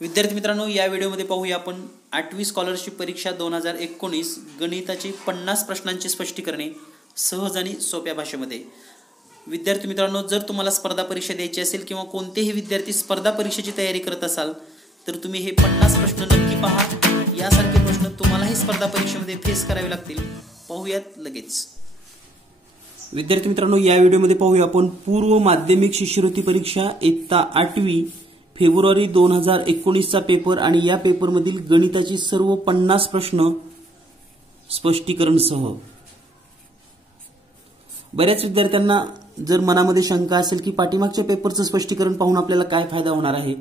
विद्यार्थी मित्रांनो, या व्हिडिओमध्ये पाहूया आपण 8वी स्कॉलरशिप परीक्षा 2019 गणिताची 50 प्रश्नांची स्पष्टीकरणे सहज आणि सोप्या भाषेमध्ये। विद्यार्थी मित्रांनो, जर तुम्हाला स्पर्धा परीक्षा द्यायची असेल किंवा कोणतेही विद्यार्थी स्पर्धा परीक्षेची तयारी करत असाल तर तुम्ही हे 50 प्रश्न नक्की पहा। यासारखे प्रश्न तुम्हालाही स्पर्धा परीक्षेमध्ये फेस करावे लागतील। पाहूयात लगेच। विद्यार्थी मित्रांनो, या व्हिडिओमध्ये पाहूया आपण पूर्व माध्यमिक शिष्यवृत्ती परीक्षा इयत्ता 8वी फेब्रुवारी 2019 चा पेपर आणि या पेपर मधील गणिताची सर्व 50 प्रश्न स्पष्टीकरण सह। बऱ्याच विद्यार्थ्यांना जर मनामध्ये शंका असेल की पाठीमागच्या पेपरचं स्पष्टीकरण पाहून आपल्याला काय फायदा होणार आहे,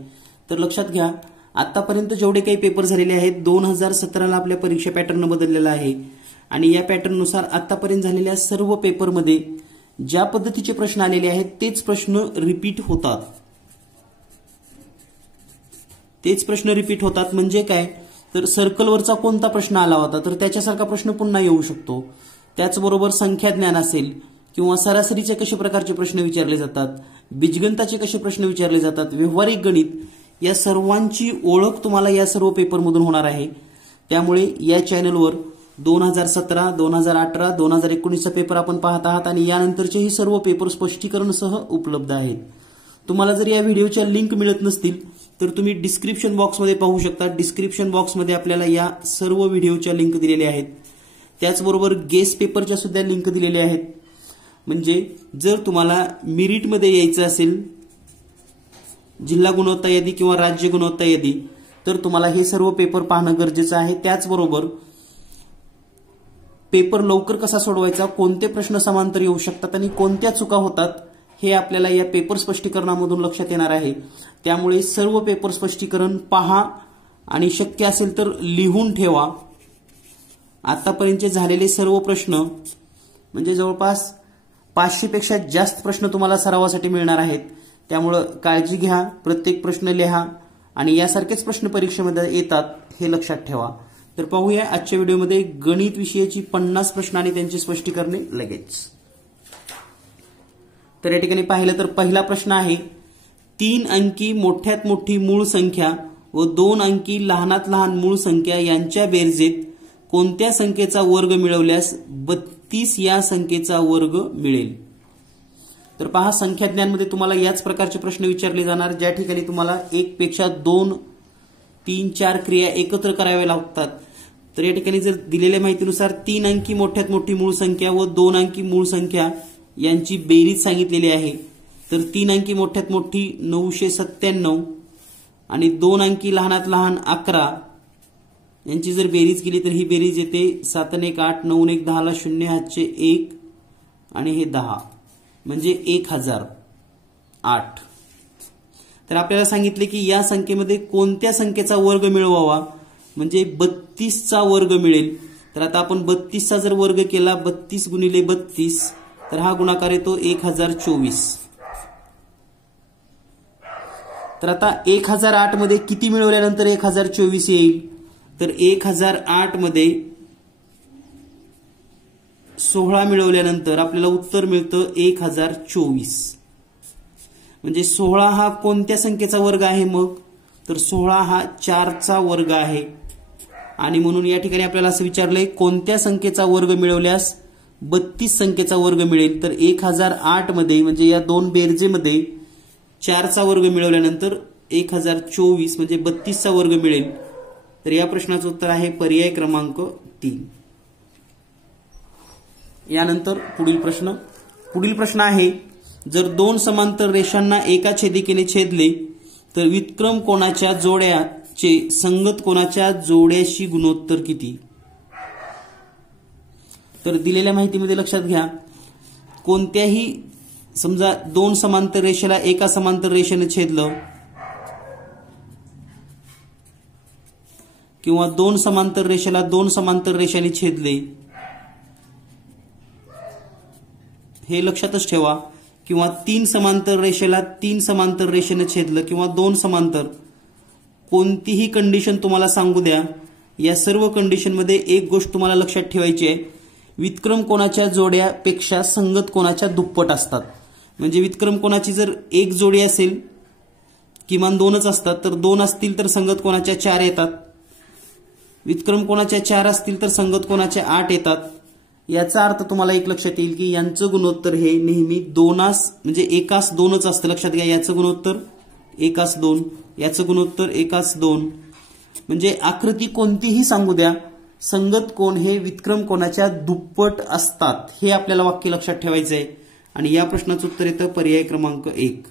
तर लक्षात घ्या, आतापर्यंत जेवढे काही पेपर झालेले आहेत 2017 ला आपल्या परीक्षा पॅटर्न बदललेला आहे आणि या पॅटर्ननुसार आतापर्यंत झालेल्या सर्व पेपरमध्ये ज्या पद्धतीचे प्रश्न आलेले आहेत तेच प्रश्न रिपीट होतात। तेच प्रश्न रिपीट होतात म्हणजे काय, तर सर्कलवरचा कोणता प्रश्न आला होता तर त्याच्यासारखा प्रश्न पुन्हा येऊ शकतो। त्याचबरोबर संख्या ज्ञान असेल किंवा सरासरीचे कशा प्रकारचे प्रश्न विचारले जातात, बीजगणिताचे कसे प्रश्न विचारले जातात, व्यावहारिक गणित, या सर्वांची ओळख तुम्हाला या सर्व पेपरमधून होणार आहे। त्यामुळे या चॅनलवर 2017, 2018, 2019 चा पेपर आपण पाहत आहात आणि यानंतरचेही सर्व पेपर स्पष्टीकरण सह उपलब्ध आहेत। तुम्हाला जर या व्हिडिओच्या लिंक मिळत नसतील तर तुम्ही डिस्क्रिप्शन बॉक्समध्ये पाहू शकता। डिस्क्रिप्शन बॉक्समध्ये आपल्याला या सर्व व्हिडिओच्या लिंक दिलेल्या आहेत। त्याचबरोबर गेस पेपरच्या सुद्धा लिंक दिलेल्या आहेत। म्हणजे जर तुम्हाला मेरिटमध्ये यायचं असेल, जिल्हा गुणवत्ता यादी किंवा राज्य गुणवत्ता यादी, तर तुम्हाला हे सर्व पेपर पाहणं गरजेचं आहे। त्याचबरोबर पेपर लवकर कसा सोडवायचा, कोणते प्रश्न समांतर येऊ शकतात आणि कोणत्या चुका होतात हे आपल्याला या पेपर स्पष्टीकरणामधून लक्षात येणार आहे। त्यामुळे सर्व पेपर स्पष्टीकरण पहा आणि शक्य असेल तर लिहून ठेवा। आतापर्यंतचे झालेले सर्व प्रश्न म्हणजे जवळपास 500 पेक्षा जास्त प्रश्न तुम्हाला सरावासाठी मिळणार आहेत। त्यामुळे काळजी घ्या, प्रत्येक प्रश्न लिहा आणि यासारखेच प्रश्न परीक्षेमध्ये येतात हे लक्षात ठेवा। तर पाहूया आजच्या व्हिडिओमध्ये गणित विषयाची 50 प्रश्न आणि त्यांची स्पष्टीकरणे लगेच। तर या ठिकाणी पाहिलं तर पहिला प्रश्न आहे, 3 अंकी मोठ्यात मोठी मूळ संख्या व 2 अंकी लहानात लहान मूळ संख्या यांच्या बेरजेत कोणत्या संख्येचा वर्ग मिळवल्यास 32 या संख्येचा वर्ग मिळेल। तर पहा, संख्या ज्ञानमध्ये तुम्हाला याच प्रकारचे प्रश्न विचारले जाणार ज्या ठिकाणी तुम्हाला 1 पेक्षा 2, 3, 4 क्रिया एकत्र कराव्या लागतात। तर या ठिकाणी जर दिलेल्या माहितीनुसार 3 अंकी मोठ्यात मोठी मूळ संख्या व 2 अंकी मूळ संख्या यांची बेरीज सांगितलेली आहे। तर 3 अंकी मोठ्यात मोठी 997 आणि 2 अंकी लहानात लहान 11 यांची जर बेरीज केली तर ही बेरीज येते 7 आणि 1 8, 9 आणि 1 10 ला 0 हातचे 1 आणि हे 10 म्हणजे 1008। तर आपल्याला सांगितले की या संख्येमध्ये कोणत्या संख्येचा वर्ग मिळवावा, म्हणजे 32 चा वर्ग मिळेल। तर आता आपण 32 चा जर वर्ग केला, 32 गुणिले 32, तर हा गुणाकार येतो 1024। तर आता 1008 मध्ये किती मिळवल्यानंतर 1024 येईल, तर 1008 मध्ये 16 मिळवल्यानंतर आपल्याला उत्तर मिळतं 1024। म्हणजे 16 हा कोणत्या संख्येचा वर्ग आहे मग, तर 16 हा 4 चा वर्ग आहे। आणि म्हणून या ठिकाणी आपल्याला असं विचारलंय कोणत्या संख्येचा वर्ग मिळवल्यास 32 संख्येचा वर्ग मिळेल। तर 1008 मध्ये म्हणजे या दोन बेरजेमध्ये 4 चा वर्ग मिळवल्यानंतर 1024 म्हणजे 32 चा वर्ग मिळेल। तर या प्रश्नाचं उत्तर आहे पर्याय क्रमांक 3। यानंतर पुढील प्रश्न आहे, जर 2 समांतर रेषांना एका छेदिकेने छेदले तर व्युत्क्रम कोनाच्या जोड्याचे संगत कोनाच्या जोड्याशी गुणोत्तर किती। तर दिलेल्या माहितीमध्ये लक्षात घ्या, कोणत्याही समजा 2 समांतर रेषेला एका समांतर रेषेने छेदलं किंवा 2 समांतर रेषेला 2 समांतर रेषांनी छेदले, हे लक्षातच ठेवा, किंवा 3 समांतर रेषेला 3 समांतर रेषेने छेदलं किंवा 2 समांतर, कोणतीही कंडिशन तुम्हाला सांगू द्या, या सर्व कंडिशनमध्ये एक गोष्ट तुम्हाला लक्षात ठेवायची आहे, व्युत्क्रम कोनाच्या जोड्यापेक्षा संगत कोनाच्या दुप्पट असतात। म्हणजे व्युत्क्रम कोनाची जर एक जोडी असेल किमान 2च असतात, तर 2 असतील तर संगत कोणाच्या 4 येतात, व्युत्क्रम कोणाच्या 4 असतील तर संगत कोणाच्या 8 येतात. याचा अर्थ तुम्हाला एक लक्षात येईल की यांचं गुणोत्तर हे नेहमी 2 म्हणजे 1:2च असतं. लक्षात घ्या, याचं गुणोत्तर 1:2, याचं गुणोत्तर 1:2. म्हणजे आकृती कोणतीही सांगू द्या, संगत कोण हे व्युत्क्रम कोणाच्या दुप्पट असतात, हे आपल्याला वाक्य लक्षात ठेवायचं आहे. आणि या प्रश्नाचं उत्तर येतं पर्याय क्रमांक 1.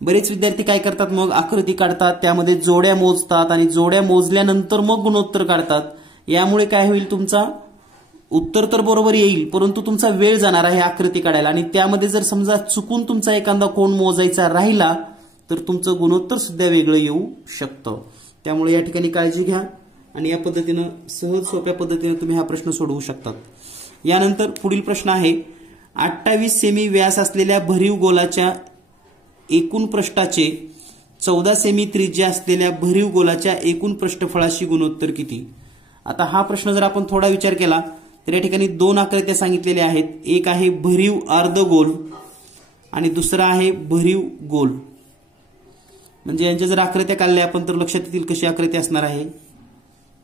बरेच विद्यार्थी काय करतात, मग आकृती काढतात, त्यामध्ये जोड्या मोजतात आणि जोड्या मोजल्यानंतर मग गुणोत्तर काढतात. यामुळे काय होईल, तुमचा उत्तर तर बरोबर येईल, परंतु तुमचा वेळ जाणार आहे आकृती काढायला. आणि त्यामध्ये जर समजा चुकून तुमचा एखादा कोण मोजायचा राहिला तर तुमचं गुणोत्तर सुद्धा वेगळं येऊ शकतं. त्यामुळे या ठिकाणी काळजी घ्या आणि या पद्धतीनं सहज सोप्या पद्धतीने तुम्ही हा प्रश्न सोडवू शकतात. यानंतर पुढील प्रश्न आहे, 28 सेमी व्यास असलेल्या भरीव गोलाच्या एकूण पृष्ठाचे 14 सेमी त्रिज्या असलेल्या भरीव गोलाच्या एकूण पृष्ठफळाशी गुणोत्तर किती? आता हा प्रश्न जर आपण थोडा विचार केला तर या ठिकाणी 2 आकृत्या सांगितलेल्या आहेत. एक आहे भरीव अर्धगोल आणि दुसरा आहे भरीव गोल. म्हणजे यांच्या जर आकृत्या काढल्या आपण तर लक्षात येतील कशी आकृती असणार आहे.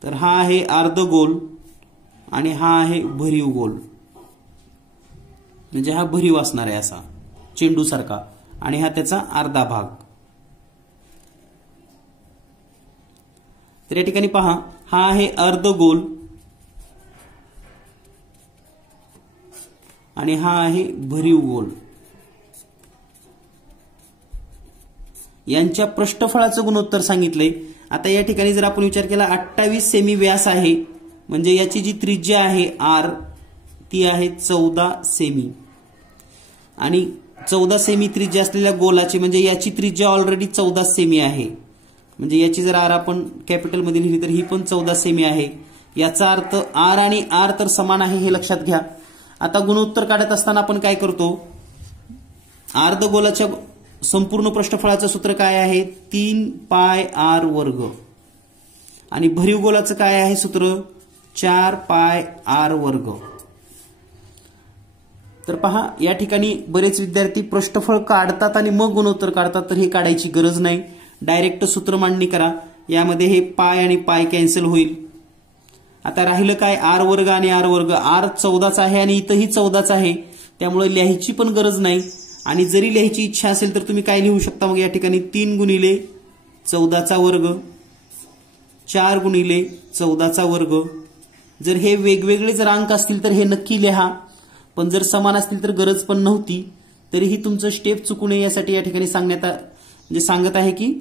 तर हा आहे अर्धगोल आणि हा आहे भरीव गोल. म्हणजे हा भरीव असणार आहे असा चेंडू सारखा आणि हा त्याचा अर्धा भाग. तर या ठिकाणी पहा, हा आहे अर्धगोल आणि हा आहे भरीव गोल. यांच्या पृष्ठफळाचं गुणोत्तर सांगितलंय. आता या ठिकाणी जर आपण विचार केला 28 सेमी व्यास आहे म्हणजे याची जी त्रिज्या आहे r ती आहे 14 सेमी आणि 14 सेमी त्रिज्या असलेल्या गोलाची म्हणजे याची त्रिज्या ऑलरेडी 14 सेमी आहे. म्हणजे याची जर r आपण कॅपिटल मध्ये लिहिली तर ही पण 14 सेमी आहे. याचा अर्थ r आणि r तर समान आहे हे लक्षात घ्या. आता गुणोत्तर काढत असताना आपण काय करतो, अर्धगोलाच्या संपूर्ण पृष्ठफळाचं सूत्र काय आहे 3 पाय r वर्ग आणि भरीव गोलाचं काय आहे सूत्र 4 पाय r वर्ग. तर पहा या ठिकाणी बरेच विद्यार्थी पृष्ठफळ काढतात आणि मग गुणोत्तर काढतात, तर हे काढायची गरज नाही. डायरेक्ट सूत्र मांडणी करा. यामध्ये हे पाय आणि पाय कॅन्सल होईल. आता राहिलं काय r वर्ग आणि r वर्ग. r 14च आहे आणि इथंही 14च आहे, त्यामुळे लिहायची पण गरज नाही. आणि जरी लिहायची इच्छा असेल तर तुम्ही काय लिहू शकता मग या ठिकाणी 3 गुणिले 14चा वर्ग 4 गुणिले 14चा वर्ग. जर हे वेगवेगळे जर अंक असतील तर हे नक्की लिहा, पण जर समान असतील तर गरज पण नव्हती. तरीही तुमचं स्टेप चुकू नये यासाठी या ठिकाणी सांगत आहे की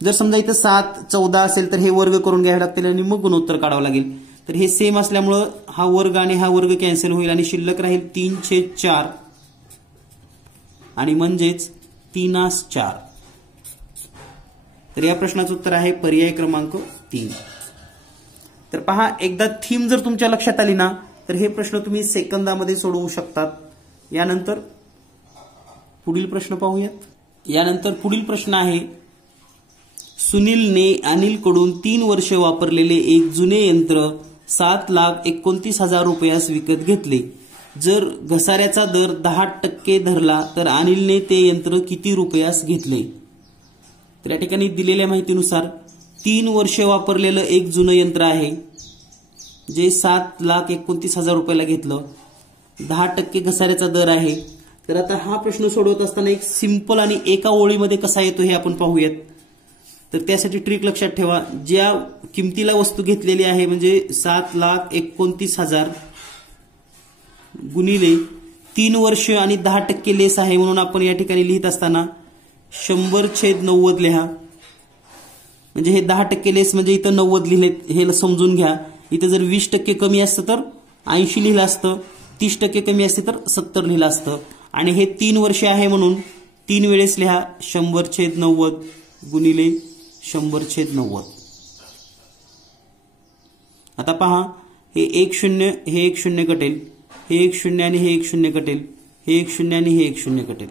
जर समजा इथं 7 14 असेल तर हे वर्ग करून घ्यावे लागतील आणि मग गुणोत्तर काढावं लागेल. तर हे सेम असल्यामुळं हा वर्ग आणि हा वर्ग कॅन्सल होईल आणि शिल्लक राहील 3/4 आणि म्हणजेच 3/4. तर या प्रश्नाचं उत्तर आहे पर्याय क्रमांक 3. तर पहा, एकदा थीम जर तुमच्या लक्षात आली ना तर हे प्रश्न तुम्ही सेकंदामध्ये सोडवू शकतात. यानंतर पुढील प्रश्न पाहूयात. यानंतर पुढील प्रश्न आहे, सुनीलने अनिलकडून 3 वर्ष वापरलेले एक जुने यंत्र 7,29,000 रुपयास विकत घेतले. जर घसाऱ्याचा दर 10% धरला तर अनिलने ते यंत्र किती रुपयास घेतले? तर या ठिकाणी दिलेल्या माहितीनुसार 3 वर्ष वापरलेलं एक जुनं यंत्र आहे जे 7,29,000 रुपयाला घेतलं. 10% घसाऱ्याचा दर आहे. तर आता हा प्रश्न सोडवत असताना एक सिंपल आणि एका ओळीमध्ये कसा येतो हे आपण पाहूयात. तर त्यासाठी ट्रिक लक्षात ठेवा, ज्या किमतीला वस्तू घेतलेली आहे म्हणजे 7,29,000 गुणिले 3 वर्ष आणि 10% लेस आहे म्हणून आपण या ठिकाणी लिहित असताना 100/90 लिहा. म्हणजे हे 10% लेस म्हणजे इथं 90 लिहिले हे समजून घ्या. इथं जर 20% कमी असतं तर 80 लिहिलं असतं, 30% कमी असते तर 70 लिहिलं असतं. आणि हे 3 वर्ष आहे म्हणून 3 वेळेस लिहा 100/90 गुणिले 100/90. आता पहा, हे 1 0 हे 1 0 कटेल, हे 1 0 आणि हे 1 0 कटेल, हे 1 0 आणि हे 1 0 कटेल.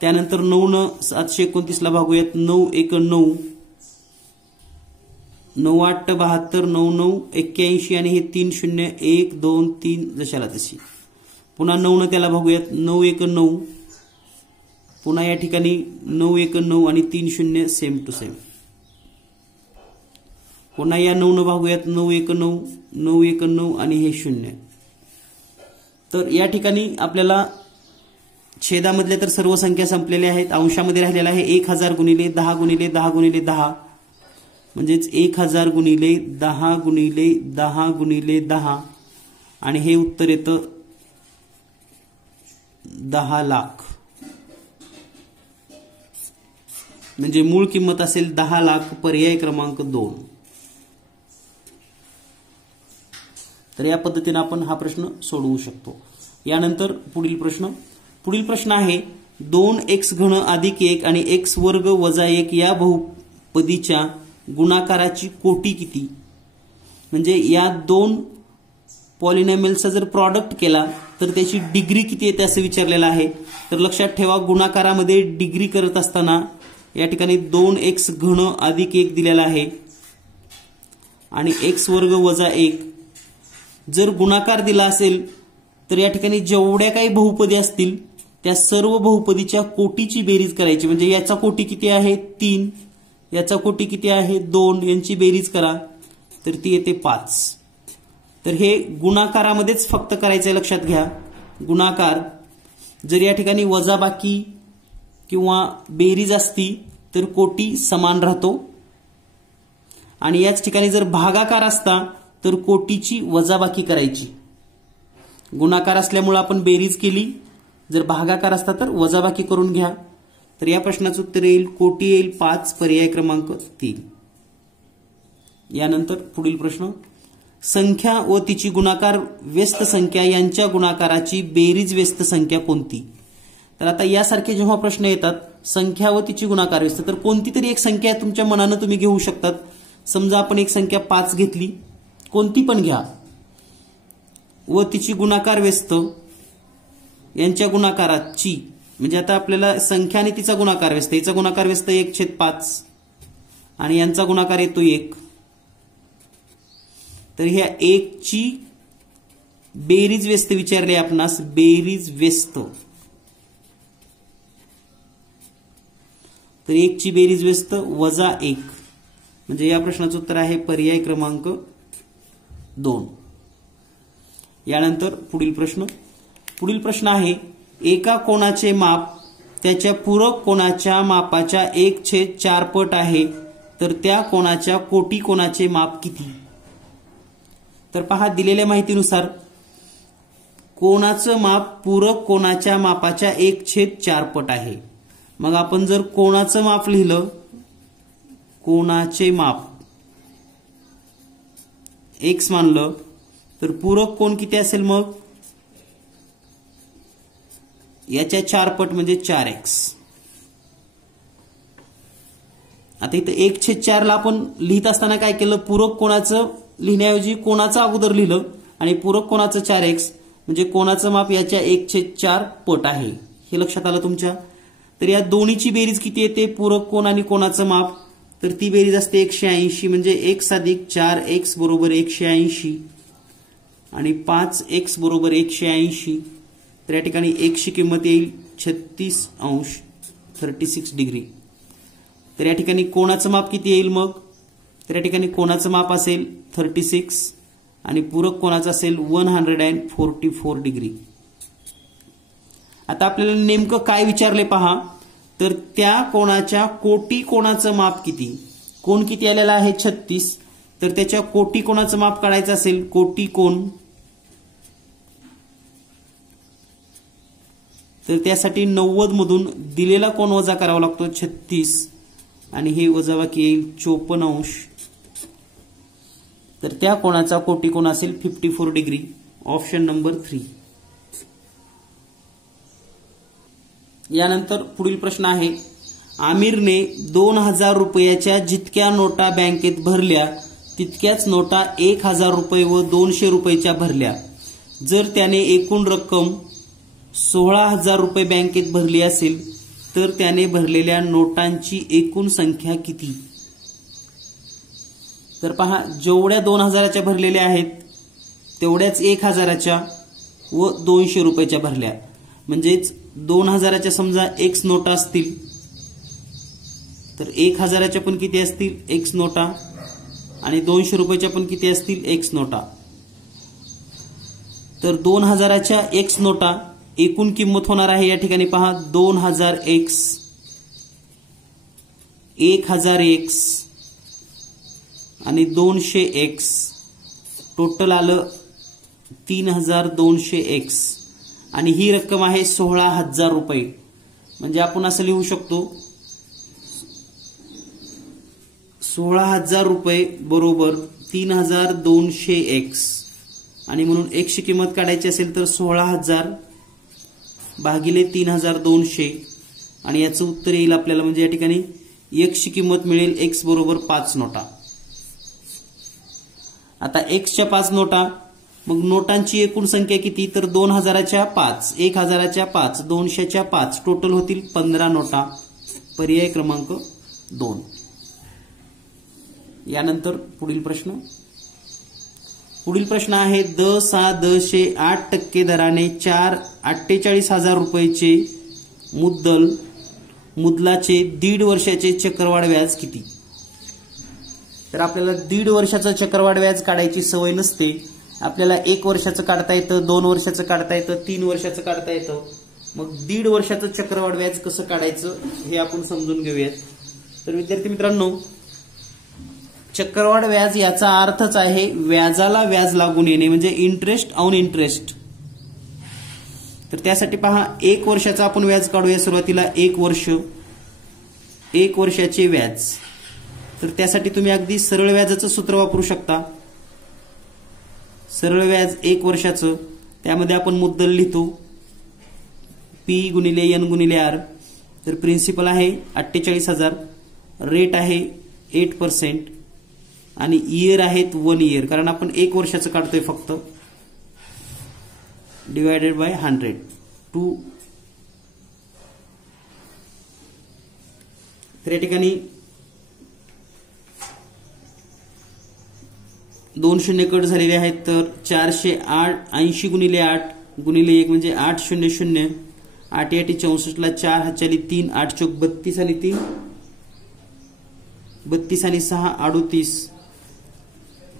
त्यानंतर 9 न 729 ला भागूयात. 9 1 9, 9 8 72, 9 9 81 आणि हे 3 0 1 2 3 जशाला तशी. पुन्हा 9 न त्याला भागूयात. 9 1 9, पुन्हा या ठिकाणी 9 1 9 आणि 3 0 सेम टू सेम. पुन्हा या 9 न भागूयात. 9 1 9 9 1 9 आणि हे 0. तर या ठिकाणी आपल्याला छेदामधल्या तर सर्व संख्या संपलेल्या आहेत. अंशामध्ये राहिलेला आहे 1000 गुणिले 10 गुणिले 10 गुणिले 10 म्हणजेच 1000 गुणिले 10 गुणिले 10 गुणिले 10 आणि हे उत्तर येतं 10 लाख. म्हणजे मूळ किंमत असेल 10 लाख. पर्याय क्रमांक 2. तर या पद्धतीने आपण हा प्रश्न सोडवू शकतो. यानंतर पुढील प्रश्न आहे 2x घन अधिक 1 आणि x वर्ग वजा 1 या बहुपदीच्या गुणाकाराची कोटी किती. म्हणजे या दोन पॉलिनॉमियलचा जर प्रॉडक्ट केला तर त्याची डिग्री किती येते असं विचारलेलं आहे. तर लक्षात ठेवा, गुणाकारामध्ये डिग्री करत असताना या ठिकाणी 2x घन अधिक 1 दिलेला आहे आणि x वर्ग वजा 1. जर गुणाकार दिला असेल तर या ठिकाणी जेवढ्या काही बहुपदी असतील त्या सर्व बहुपदीच्या कोटीची बेरीज करायची. म्हणजे याचा कोटी किती आहे 3, याचा कोटी किती आहे 2, यांची बेरीज करा तर ती येते 5. तर हे गुणाकारामध्येच फक्त करायचं आहे. लक्षात घ्या, गुणाकार जर या ठिकाणी वजाबाकी किंवा बेरीज असती तर कोटी समान राहतो आणि याच ठिकाणी जर भागाकार असता तर कोटीची वजाबाकी करायची. गुणाकार असल्यामुळे आपण बेरीज केली, जर भागाकार असता तर वजाबाकी करून घ्या. तर या प्रश्नाचं उत्तर येईल कोटी येईल 5. पर्याय क्रमांक 3. यानंतर पुढील प्रश्न, संख्या व तिची गुणाकार व्यस्त संख्या यांच्या गुणाकाराची बेरीज व्यस्त संख्या कोणती. तर आता यासारखे जेव्हा प्रश्न येतात संख्या व तिची गुणाकार व्यस्त, तर कोणती तरी एक संख्या तुमच्या मनानं तुम्ही घेऊ शकतात. समजा आपण एक संख्या 5 घेतली, कोणती पण घ्या, व तिची गुणाकार व्यस्त यांच्या गुणाकाराची, म्हणजे आता आपल्याला संख्या आणि तिचा गुणाकार व्यस्त, याचा गुणाकार व्यस्त 1/5 आणि यांचा गुणाकार येतो 1. तर ह्या 1 ची बेरीज व्यस्त विचारले आपणास. बेरीज व्यस्त, तर 1 ची बेरीज व्यस्त वजा 1. म्हणजे या प्रश्नाचं उत्तर आहे पर्याय क्रमांक 2. यानंतर पुढील प्रश्न आहे एका कोनाचे माप त्याच्या पूरक कोनाच्या मापाच्या 1/4 पट आहे, तर त्या कोनाच्या कोटी कोनाचे माप किती. तर पहा, दिलेल्या माहितीनुसार कोनाचं माप पूरक कोनाच्या मापाच्या 1/4 पट आहे. मग आपण जर कोनाचं माप लिहिलं, कोनाचे माप x मानलं तर पूरक कोण किती असेल, मग याच्या 4 पट म्हणजे 4x. आता इथं 1/4 ला आपण लिहित असताना काय केलं, पूरक कोणाचं लिहिण्याऐवजी कोणाचं अगोदर लिहिलं आणि पूरक कोणाचं 4x, म्हणजे कोणाचं माप याच्या 1/4 पट आहे. हे लक्षात आलं तुमच्या. तर या दोन्हीची बेरीज किती येते, पूरक कोण आणि कोणाचं माप, तर ती बेरीज असते 180. म्हणजे x अधिक 4x बरोबर 180 आणि 5x बरोबर 180. तर या ठिकाणी x ची किंमत येईल 36 अंश 36 डिग्री. तर या ठिकाणी कोणाचं माप किती येईल मग, तर या ठिकाणी कोणाचं माप असेल 36 आणि पूरक कोणाचं असेल 144 डिग्री. आता आपल्याला नेमकं काय विचारले पहा, तर त्या कोणाच्या कोटी कोणाचं माप किती. कोण किती आलेला आहे 36, तर त्याच्या कोटी कोणाचं माप काढायचं असेल, कोटी कोण, तर त्यासाठी 90 मधून दिलेला कोण वजा करावा लागतो 36 आणि हे वजाबाकी येईल 54 अंश. तर त्या कोणाचा कोटी कोण असेल 54 डिग्री. Option number 3. यानंतर पुढील प्रश्न आहे आमिरने 2000 रुपयाच्या जितक्या नोटा बँकेत भरल्या तितक्याच नोटा 1000 रुपये व 200 रुपयाच्या भरल्या. जर त्याने एकूण रक्कम 16000 रुपये बँकेत भरली असेल तर त्याने भरलेल्या नोटांची एकूण संख्या किती. तर पहा, जेवढ्या 2000च्या भरलेल्या आहेत तेवढ्याच 1000च्या व 200 रुपयाच्या भरल्या. म्हणजेच 2000च्या समजा एक्स नोटा असतील तर 1000च्या पण किती असतील एक्स नोटा आणि 200 रुपयाच्या पण किती असतील एक्स नोटा. तर 2000च्या एक्स नोटा एकूण किंमत होणार आहे या ठिकाणी पहा 2000 एक्स, 1000 एक्स आणि 200 एक्स, टोटल आलं 3200 एक्स आणि ही रक्कम आहे 16,000 रुपये. म्हणजे आपण असं लिहू शकतो 16,000 रुपये बरोबर 3200 एक्स आणि म्हणून एक्सची किंमत काढायची असेल तर 16,000 भागिले 3200 आणि याचं उत्तर येईल आपल्याला म्हणजे या ठिकाणी एक्सची किंमत मिळेल एक्स बरोबर 5 नोटा. आता एक्सच्या 5 नोटा, मग नोटांची एकूण संख्या किती तर 2000च्या 5, 1000च्या 5, 200च्या 5, टोटल होतील 15 नोटा. पर्याय क्रमांक 2. यानंतर पुढील प्रश्न आहे 10.8% दराने 48,000 रुपयाचे मुद्दलाचे 1.5 वर्षाचे चक्रवाढ व्याज किती. तर आपल्याला 1.5 वर्षाचं चक्रवाढ व्याज काढायची सवय नसते. आपल्याला 1 वर्षाचं काढता येतं, 2 वर्षाचं काढता येतं, 3 वर्षाचं काढता येतं. मग 1.5 वर्षाचं चक्रवाढ व्याज कसं काढायचं हे आपण समजून घेऊयात. तर विद्यार्थी मित्रांनो, चक्रवाढ व्याज याचा अर्थच आहे व्याजाला व्याज लागून येणे म्हणजे इंटरेस्ट ऑन इंटरेस्ट. तर त्यासाठी पहा 1 वर्षाचा आपण व्याज काढूया. सुरुवातीला 1 वर्षाचे व्याज. तर त्यासाठी तुम्ही अगदी सरळ व्याजाचं सूत्र वापरू शकता. सरळ व्याज 1 वर्षाचं, त्यामध्ये आपण मुद्दल लिहितो P गुणिले N गुणिले R. तर प्रिन्सिपल आहे 48,000, रेट आहे 8% आणि इयर आहेत 1 इयर कारण आपण 1 वर्षाचं काढतोय फक्त, डिवायडेड बाय 100 टू. तर या ठिकाणी 2 शून्य कट झालेले आहेत. तर 480 गुणिले 8 गुणिले 1 म्हणजे 800, 8 8 64ला 4 हातच्याली 3, 8 चौक 32 आणि 3 32 आणि 6 38.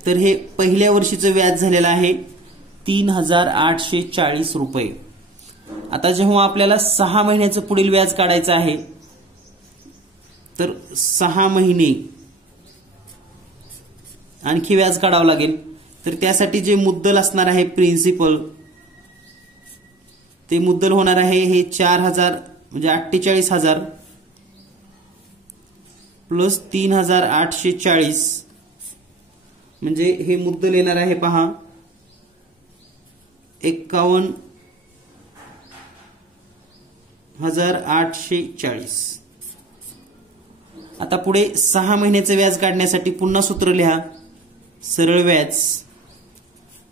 तर हे पहिल्या वर्षीचं व्याज झालेलं आहे 3,840 रुपये. आता जेव्हा आपल्याला 6 महिन्याचं पुढील व्याज काढायचं आहे तर 6 महिने आणखी व्याज काढावं लागेल. तर त्यासाठी जे मुद्दल असणार आहे प्रिन्सिपल, ते मुद्दल होणार आहे हे 4,000 म्हणजे 48,000 प्लस 3,840 म्हणजे हे मुद्दल येणार आहे पहा 51,840. आता पुढे 6 महिन्याचं व्याज काढण्यासाठी पुन्हा सूत्र लिहा. सरळ व्याज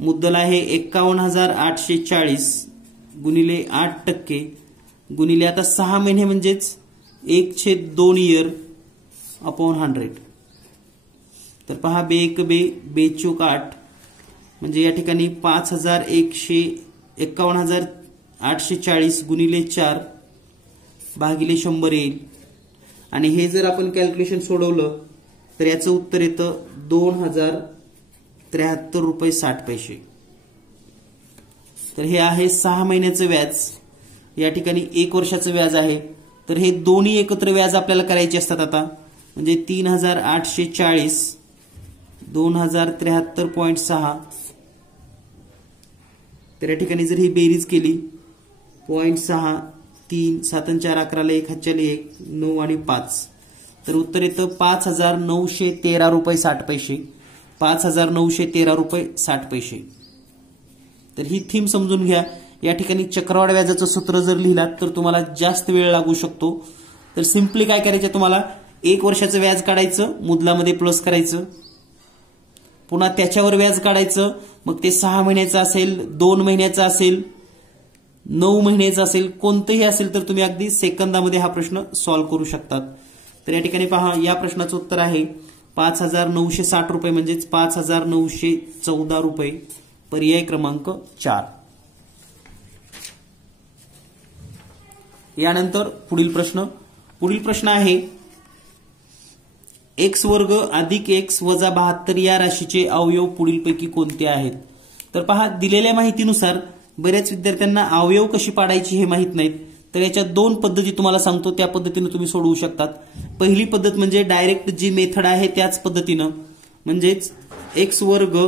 मुद्दल आहे 51,840 गुणिले 8% गुणिले आता 6 महिने म्हणजेच 1/2 इयर अपॉन 100. तर पहा 2 1 2 2 चौक 8 म्हणजे या ठिकाणी 51,840 गुणिले 4 भागिले 100 येईल. आणि हे जर आपण कॅल्क्युलेशन सोडवलं तर याचं उत्तर येतं 2,073 रुपये 60 पैसे. तर हे आहे 6 महिन्याचं व्याज. या ठिकाणी 1 वर्षाचं व्याज आहे. तर हे दोन्ही एकत्र व्याज आपल्याला करायचे असतात आता म्हणजे 3,840 2,073.6. तर या ठिकाणी जर ही बेरीज केली 0.6 3 7 4 11 1 हातच्याली 1 9 आणि 5 तर उत्तर येतं 5,913 रुपये 60 पैसे. 5,913 रुपये 60 पैसे. तर ही थीम समजून घ्या. या ठिकाणी चक्रवाढ व्याजाचं सूत्र जर लिहिलात तर तुम्हाला जास्त वेळ लागू शकतो. तर सिम्पली काय करायचं, तुम्हाला 1 वर्षाचं व्याज काढायचं, मुद्दलामध्ये प्लस करायचं, पुन्हा त्याच्यावर व्याज काढायचं. मग ते 6 महिन्याचं असेल, 2 महिन्याचं असेल, 9 महिन्याचं असेल, कोणतेही असेल तर तुम्ही अगदी सेकंदामध्ये हा प्रश्न सॉल्व्ह करू शकतात. तर या ठिकाणी पहा या प्रश्नाचं उत्तर आहे 5,960 रुपये म्हणजेच 5,914 रुपये. पर्याय क्रमांक 4. यानंतर पुढील प्रश्न आहे एक्स वर्ग अधिक एक्स वजा 72 या राशीचे अवयव पुढीलपैकी कोणते आहेत? तर पहा, दिलेल्या माहितीनुसार बऱ्याच विद्यार्थ्यांना अवयव कशी पाडायची हे माहित नाहीत, तर याच्या दोन पद्धती तुम्हाला सांगतो, त्या पद्धतीने तुम्ही सोडवू शकतात. पहिली पद्धत म्हणजे डायरेक्ट जी मेथड आहे त्याच पद्धतीनं, म्हणजेच एक्स वर्ग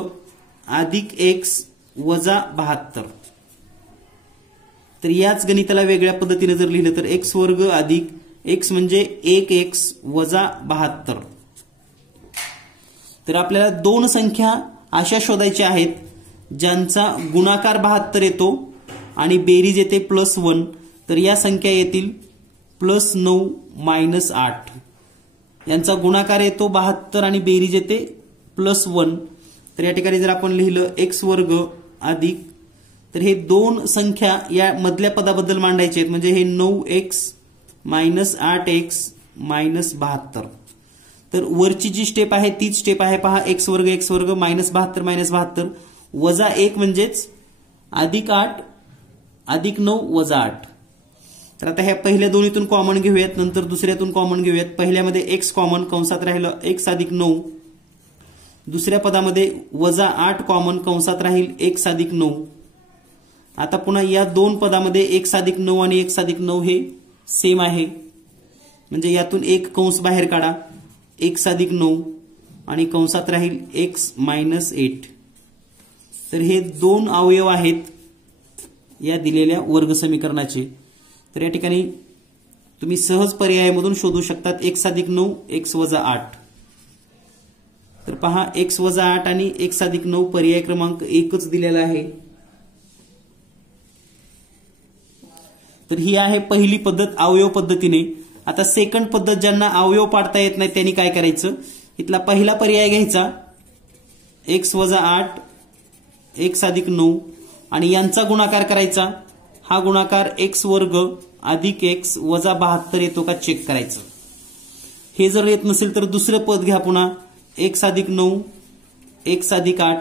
अधिक एक्स वजा 72. तर याच गणिताला वेगळ्या पद्धतीने जर लिहिलं तर एक्स वर्ग अधिक एक्स म्हणजे 1x वजा 72. तर आपल्याला दोन संख्या अशा शोधायच्या आहेत ज्यांचा गुणाकार 72 येतो आणि बेरीज येते +1. तर या संख्या येतील +9 - 8. यांचा गुणाकार येतो 72 आणि बेरीज येते +1. तर या ठिकाणी जर आपण लिहिलं एक्स वर्ग अधिक, तर हे दोन संख्या या मधल्या पदाबद्दल मांडायचे आहेत, म्हणजे हे 9x - 8x - 72. तर वरची जी स्टेप आहे तीच स्टेप आहे. पहा, एक्स वर्ग -72 - 72 वजा 1 म्हणजेच अधिक 8 अधिक 9 वजा 8. तर आता ह्या पहिल्या दोन्हीतून कॉमन घेऊयात, नंतर दुसऱ्यातून कॉमन घेऊयात. पहिल्यामध्ये एक्स कॉमन, कंसात राहिलं x अधिक 9. दुसऱ्या पदामध्ये वजा 8 कॉमन, कंसात राहील x अधिक 9. आता पुन्हा या दोन पदामध्ये x अधिक 9 आणि x अधिक 9 हे सेम आहे, म्हणजे यातून एक कंस बाहेर काढा, x अधिक 9 आणि कंसात राहील x - 8. तर हे दोन अवयव आहेत या दिलेल्या वर्ग समीकरणाचे. तर या ठिकाणी तुम्ही सहज पर्यायामधून शोधू शकतात x अधिक 9 x वजा 8. तर पहा, x वजा 8 आणि x अधिक 9 पर्याय क्रमांक 1च दिलेला आहे. तर ही आहे पहिली पद्धत अवयव पद्धतीने. आता सेकंड पद्धत, ज्यांना अवयव पाडता येत नाही त्यांनी काय करायचं, इथला पहिला पर्याय घ्यायचा x वजा 8 x अधिक 9 आणि यांचा गुणाकार करायचा. हा गुणाकार x वर्ग अधिक x वजा 72 येतो का चेक करायचं. हे जर येत नसेल तर दुसरं पद घ्या, पुन्हा x अधिक 9 x अधिक 8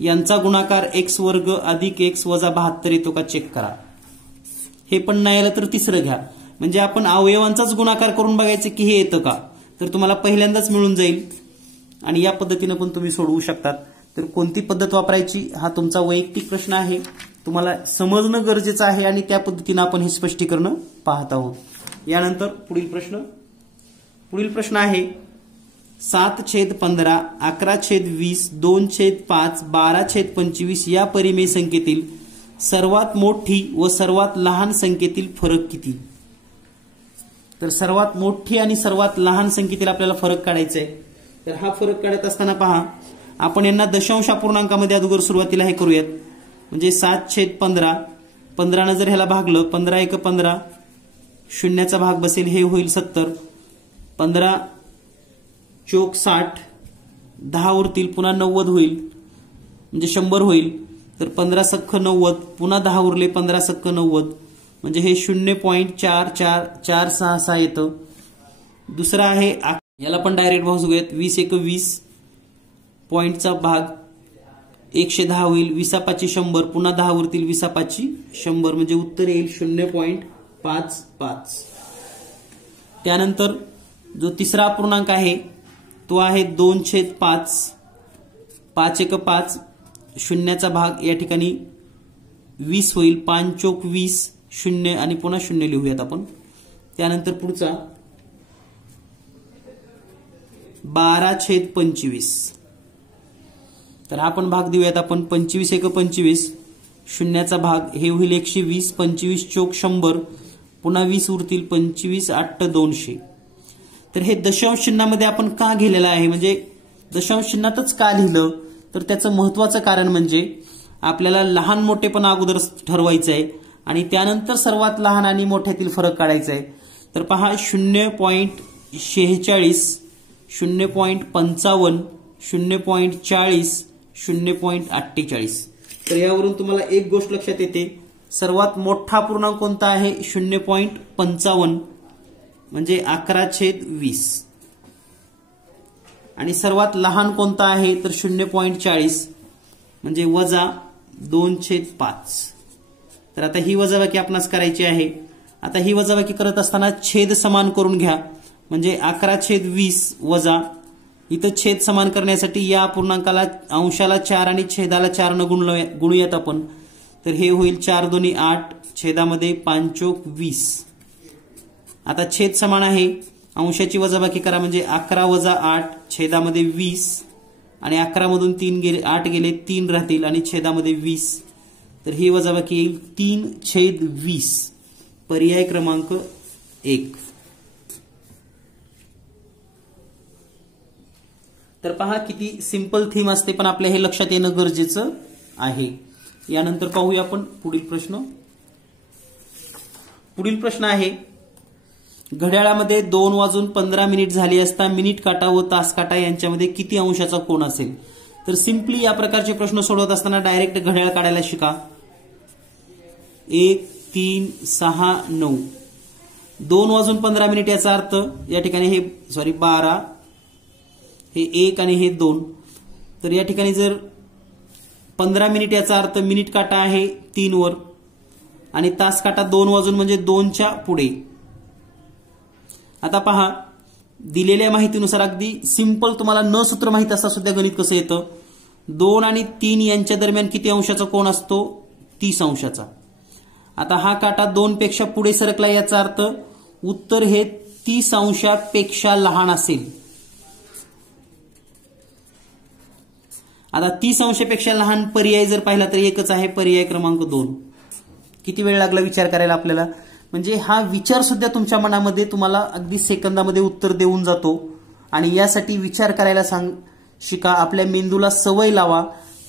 यांचा गुणाकार x वर्ग अधिक x वजा 72 येतो का चेक करा. हे पण नाही आलं तर तिसरं घ्या, म्हणजे आपण अवयवांचाच गुणाकार करून बघायचं की हे येतं का, तर तुम्हाला पहिल्यांदाच मिळून जाईल. आणि या पद्धतीने पण तुम्ही सोडवू शकतात. तर कोणती पद्धत वापरायची हा तुमचा वैयक्तिक प्रश्न आहे, तुम्हाला समजणं गरजेचं आहे आणि त्या पद्धतीने आपण हे स्पष्टीकरण पाहत आहोत. यानंतर पुढील प्रश्न आहे 7/15 11/20 2/5 12/25 या परिमेय संख्येतील सर्वात मोठी व सर्वात लहान संख्येतील फरक किती? तर सर्वात मोठी आणि सर्वात लहान संख्येतील आपल्याला फरक काढायचा आहे. तर हा फरक काढत असताना पहा, आपण यांना दशांश अपूर्णांकामध्ये अगोदर सुरुवातीला हे करूयात, म्हणजे 7/15 15 जर ह्याला भागलं, 15 × 15 शून्याचा भाग बसेल, हे होईल 70. 15 × 60 10 उरतील, पुन्हा 90 होईल, म्हणजे 100 होईल. तर 15 × 90 पुन्हा 10 उरले, 15 × 90 म्हणजे हे 0.4466 येतं. दुसरा आहे, याला पण डायरेक्ट भाग घेऊयात, 20 × 20 पॉइंटचा भाग 110 होईल, 20 × 100 पुन्हा 10 उरतील, 20 × 100 म्हणजे उत्तर येईल 0.55. त्यानंतर जो तिसरा अपूर्णांक आहे तो आहे 2/5 5 × 5 शून्याचा भाग या ठिकाणी 20 होईल, 5 × 20 0 आणि पुन्हा 0 लिहूयात आपण. त्यानंतर पुढचा 12/25. तर आपण भाग देऊयात आपण, 25 × 25 शून्याचा भाग हे होईल 120, 25 × 100 पुन्हा 20 उरतील, 25 × 8 200. तर हे दशांश चिन्हामध्ये आपण का घेतलेलं आहे, म्हणजे दशांश चिन्हातच का लिहिलं, तर त्याचं महत्वाचं कारण म्हणजे आपल्याला लहान मोठे पण अगोदर ठरवायचं आहे आणि त्यानंतर सर्वात लहान आणि मोठ्यातील फरक काढायचा आहे. तर पहा 0.46 0.55 0.40 0.48. तर यावरून तुम्हाला एक गोष्ट लक्षात येते, सर्वात मोठा पूर्णांक कोणता आहे 0.55 म्हणजे 11/20 आणि सर्वात लहान कोणता आहे तर 0.40 म्हणजे वजा 2/5. तर आता ही वजाबाकी आपणास करायची आहे आता ही वजाबाकी करत असताना छेद समान करून घ्या, म्हणजे 11/20 वजा, इथं छेद समान करण्यासाठी या पूर्णांकाला अंशाला 4 आणि छेदाला 4 न गुणूयात आपण, तर हे होईल 4 2 8, छेदामध्ये 5 चोक 20. आता छेद समान आहे, अंशाची वजाबाकी करा, म्हणजे 11 वजा 8 छेदामध्ये 20, आणि 11 मधून 3 गेले 8 गेले 3 राहतील आणि छेदामध्ये 20, तर ही वजाबाकी येईल 3/20. पर्याय क्रमांक 1. तर पहा किती सिंपल थीम असते, पण आपल्या हे लक्षात येणं गरजेचं आहे. यानंतर पाहूया आपण पुढील प्रश्न. पुढील प्रश्न आहे, घड्याळामध्ये 2:15 झाली असता मिनिट काटा व तास काटा यांच्यामध्ये किती अंशाचा कोन असेल? तर सिंपली या प्रकारचे प्रश्न सोडवत असताना डायरेक्ट घड्याळ काढायला शिका. 1 3 6 9, 2:15 याचा अर्थ या ठिकाणी हे 12, हे 1 आणि हे 2, तर या ठिकाणी जर 15 मिनिट याचा अर्थ मिनिट काटा आहे 3 वर आणि तास काटा 2 वाजून म्हणजे 2च्या पुढे. आता पहा दिलेल्या माहितीनुसार अगदी सिंपल, तुम्हाला न सूत्र माहित असता सुद्धा गणित कसं येतं. 2 आणि 3 यांच्या दरम्यान किती अंशाचा कोन असतो? 30 अंशाचा. आता हा काटा 2 पेक्षा पुढे सरकला, याचा अर्थ उत्तर हे 30 अंशापेक्षा लहान असेल. आता 30 अंशापेक्षा लहान पर्याय जर पाहिला तर एकच आहे, पर्याय क्रमांक 2. किती वेळ लागला विचार करायला आपल्याला, म्हणजे हा विचार सुद्धा तुमच्या मनामध्ये तुम्हाला अगदी सेकंदामध्ये उत्तर देऊन जातो. आणि यासाठी विचार करायला शिका, आपल्या मेंदूला सवय लावा.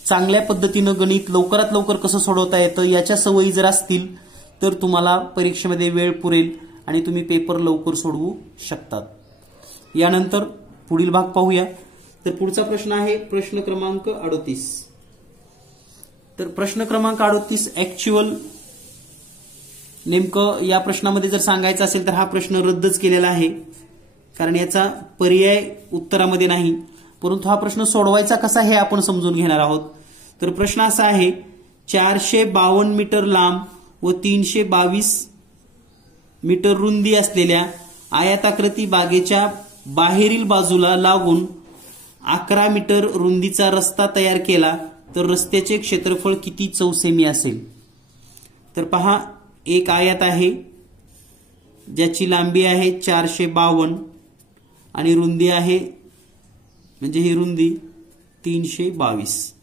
चांगल्या पद्धतीनं गणित लवकरात लवकर कसं सोडवता येतं याच्या सवयी जर असतील तर तुम्हाला परीक्षेमध्ये वेळ पुरेल आणि तुम्ही पेपर लवकर सोडवू शकतात. यानंतर पुढील भाग पाहूया. तर पुढचा प्रश्न आहे प्रश्न क्रमांक 38. तर प्रश्न क्रमांक 38 ऍक्च्युअल नेमकं या प्रश्नामध्ये जर सांगायचं असेल तर हा प्रश्न रद्दच केलेला आहे, कारण याचा पर्याय उत्तरामध्ये नाही. परंतु हा प्रश्न सोडवायचा कसा हे आपण समजून घेणार आहोत. तर प्रश्न असा आहे, 452 मीटर लांब व 322 मीटर रुंदी असलेल्या आयताकृती बागेच्या बाहेरील बाजूला लागून 11 मीटर रुंदीचा रस्ता तयार केला तर रस्त्याचे क्षेत्रफळ किती चौसेमी असेल? तर पहा, एक आयत आहे ज्याची लांबी आहे 452 आणि रुंदी आहे, म्हणजे ही रुंदी 322.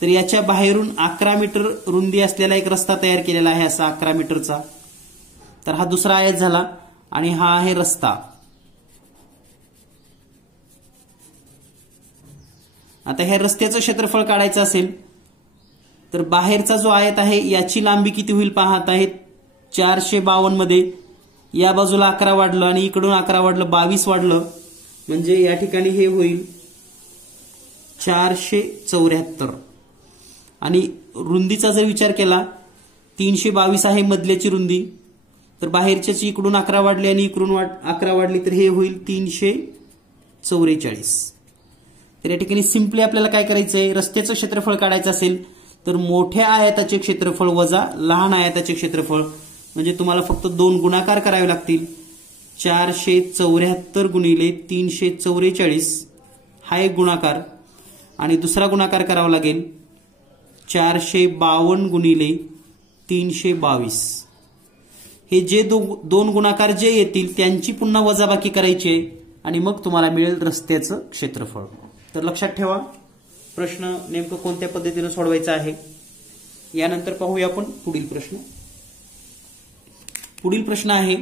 तर याच्या बाहेरून 11 मीटर रुंदी असलेला एक रस्ता तयार केलेला आहे, असा 11 मीटरचा. तर हा दुसरा आयत झाला आणि हा आहे रस्ता. आता ह्या रस्त्याचं क्षेत्रफळ काढायचं असेल तर बाहेरचा जो आयत आहे याची लांबी किती होईल पहा. आता हे 452 मध्ये या बाजूला 11 वाढलं आणि इकडून 11 वाढलं, 22 वाढलं, म्हणजे या ठिकाणी हे होईल 474. आणि रुंदीचा जर विचार केला 322 आहे मधल्याची रुंदी, तर बाहेरच्याची इकडून 11 वाढली आणि इकडून 11 वाढली, तर हे होईल 344. तर या ठिकाणी सिंपली आपल्याला काय करायचंय, रस्त्याचं क्षेत्रफळ काढायचं असेल तर मोठ्या आयताचे क्षेत्रफळ वजा लहान आयताचे क्षेत्रफळ, म्हणजे तुम्हाला फक्त 2 गुणाकार करावे लागतील. 474 गुणिले 344 हा एक गुणाकार आणि दुसरा गुणाकार करावा लागेल 452 गुणिले 322. हे जे दोन गुणाकार जे येतील त्यांची पुन्हा वजाबाकी करायची आणि मग तुम्हाला मिळेल रस्त्याचं क्षेत्रफळ. तर लक्षात ठेवा प्रश्न नेमकं कोणत्या पद्धतीने सोडवायचा आहे. यानंतर पाहूया आपण पुढील प्रश्न. पुढील प्रश्न आहे,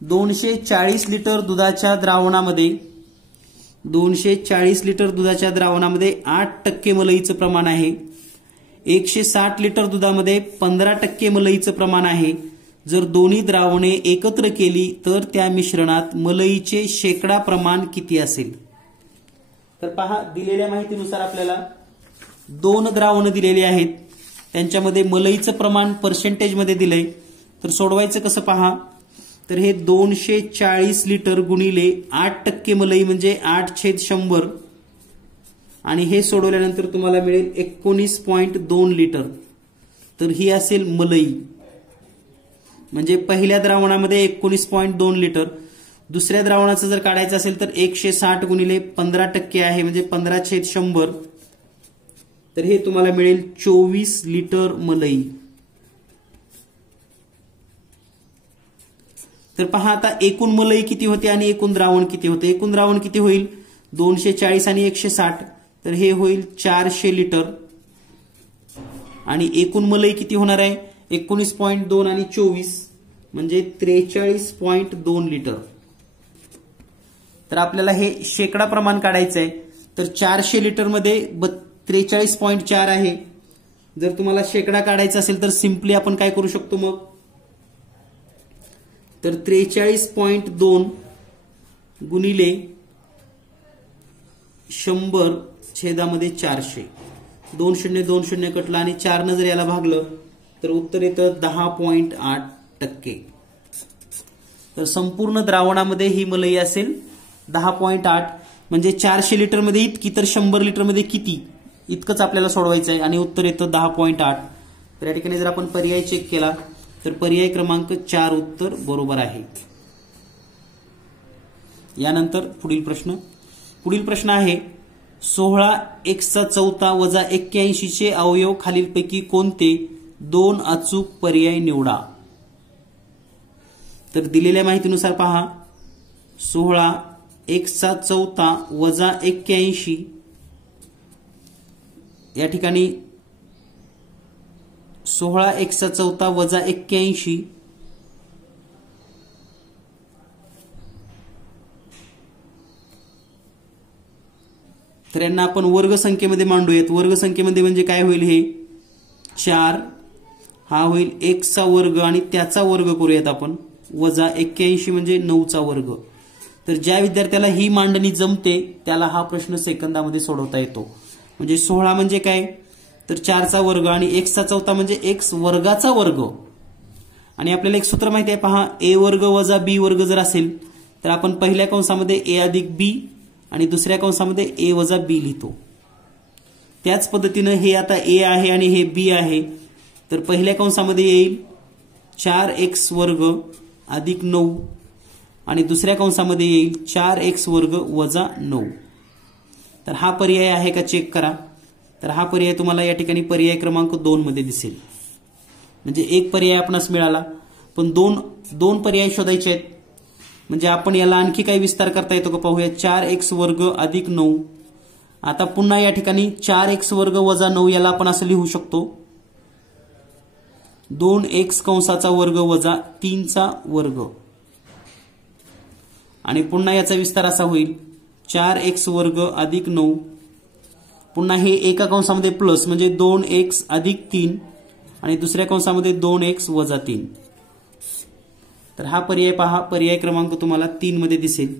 240 लिटर दुधाच्या द्रावणामध्ये 8% मलईचं प्रमाण आहे. 160 लिटर दुधामध्ये 15% मलईचं प्रमाण आहे. जर दोन्ही द्रावणे एकत्र केली तर त्या मिश्रणात मलईचे शेकडा प्रमाण किती असेल? तर पहा, दिलेल्या माहितीनुसार आपल्याला 2 द्रावणं दिलेली आहेत, त्यांच्यामध्ये मलईचं प्रमाण पर्सेंटेज मध्ये दिलंय. तर सोडवायचं कसं पहा, तर हे 240 लिटर गुणिले 8% मलई म्हणजे 8/100 आणि हे सोडवल्यानंतर तुम्हाला मिळेल 19.2 लिटर. तर ही असेल मलई. म्हणजे पहिल्या द्रावणामध्ये 19.2 लिटर, दुसऱ्या द्रावणाचं जर काढायचं असेल तर 160 गुणिले 15% आहे म्हणजे 15/100, तर हे तुम्हाला मिळेल 24 लिटर मलई. तर पहा आता एकूण मलई किती होते आणि एकूण द्रावण किती होते. एकूण द्रावण किती होईल 240 आणि 160, तर हे होईल 400 लिटर. आणि एकूण मलई किती होणार आहे 19.2 आणि 24 म्हणजे 43.2 लिटर. तर आपल्याला हे शेकडा प्रमाण काढायचं आहे. तर 400 लिटर मध्ये 43.4 आहे. जर तुम्हाला शेकडा काढायचा असेल तर सिंपली आपण काय करू शकतो मग, तर 43.2 गुणिले 100 छेदामध्ये 400, 2 0 कटला आणि 4 न जर याला भागलं तर उत्तर येतं 10.8%. तर संपूर्ण द्रावणामध्ये ही मलई असेल 10.8, म्हणजे 400 लिटर मध्ये इतकी तर 100 लिटर मध्ये किती इतकंच आपल्याला सोडवायचं आहे आणि उत्तर येतं 10.8. तर या ठिकाणी जर आपण पर्याय चेक केला तर पर्याय क्रमांक 4 उत्तर बरोबर आहे. यानंतर पुढील प्रश्न आहे 16x4 वजा 81 चे अवयव खालीलपैकी कोणते 2 अचूक पर्याय निवडा. तर दिलेल्या माहितीनुसार पहा 16x4 वजा 81, या ठिकाणी 16x4 वजा 81 तर यांना आपण वर्गसंख्येमध्ये मांडूयात. वर्गसंख्येमध्ये म्हणजे काय होईल, हे 4 हा होईल x चा वर्ग आणि त्याचा वर्ग करूयात आपण, वजा 81 म्हणजे 9 चा वर्ग. तर ज्या विद्यार्थ्याला ही मांडणी जमते त्याला हा प्रश्न सेकंदामध्ये सोडवता येतो. म्हणजे 16 म्हणजे काय तर 4 चा वर्ग आणि x चा चौथा म्हणजे x वर्गाचा वर्ग. आणि आपल्याला एक सूत्र माहिती आहे पहा, a वर्ग वजा b वर्ग जर असेल तर आपण पहिल्या कंसामध्ये a अधिक b आणि दुसऱ्या कंसामध्ये a वजा b लिहितो. त्याच पद्धतीने हे आता a आहे आणि हे b आहे, तर पहिल्या कंसामध्ये येईल 4x वर्ग अधिक 9 आणि दुसऱ्या कंसामध्ये येईल 4x वर्ग वजा 9. तर हा पर्याय आहे का चेक करा. तर हा पर्याय तुम्हाला या ठिकाणी पर्याय क्रमांक 2 मध्ये दिसेल. म्हणजे एक पर्याय आपणास मिळाला, पण दोन पर्याय शोधायचे आहेत. म्हणजे आपण याला आणखी काही विस्तार करता येतो का पाहूया. 4x वर्ग अधिक 9, आता पुन्हा या ठिकाणी 4x वर्ग वजा 9 याला आपण असं लिहू शकतो 2x कंसाचा वर्ग वजा 3 चा वर्ग. आणि पुन्हा याचा विस्तार असा होईल 4x वर्ग अधिक 9, पुन्हा हे एका कंसामध्ये प्लस म्हणजे 2x अधिक 3 आणि दुसऱ्या कंसामध्ये 2x वजा 3. तर हा पर्याय पहा, पर्याय क्रमांक तुम्हाला 3 मध्ये दिसेल.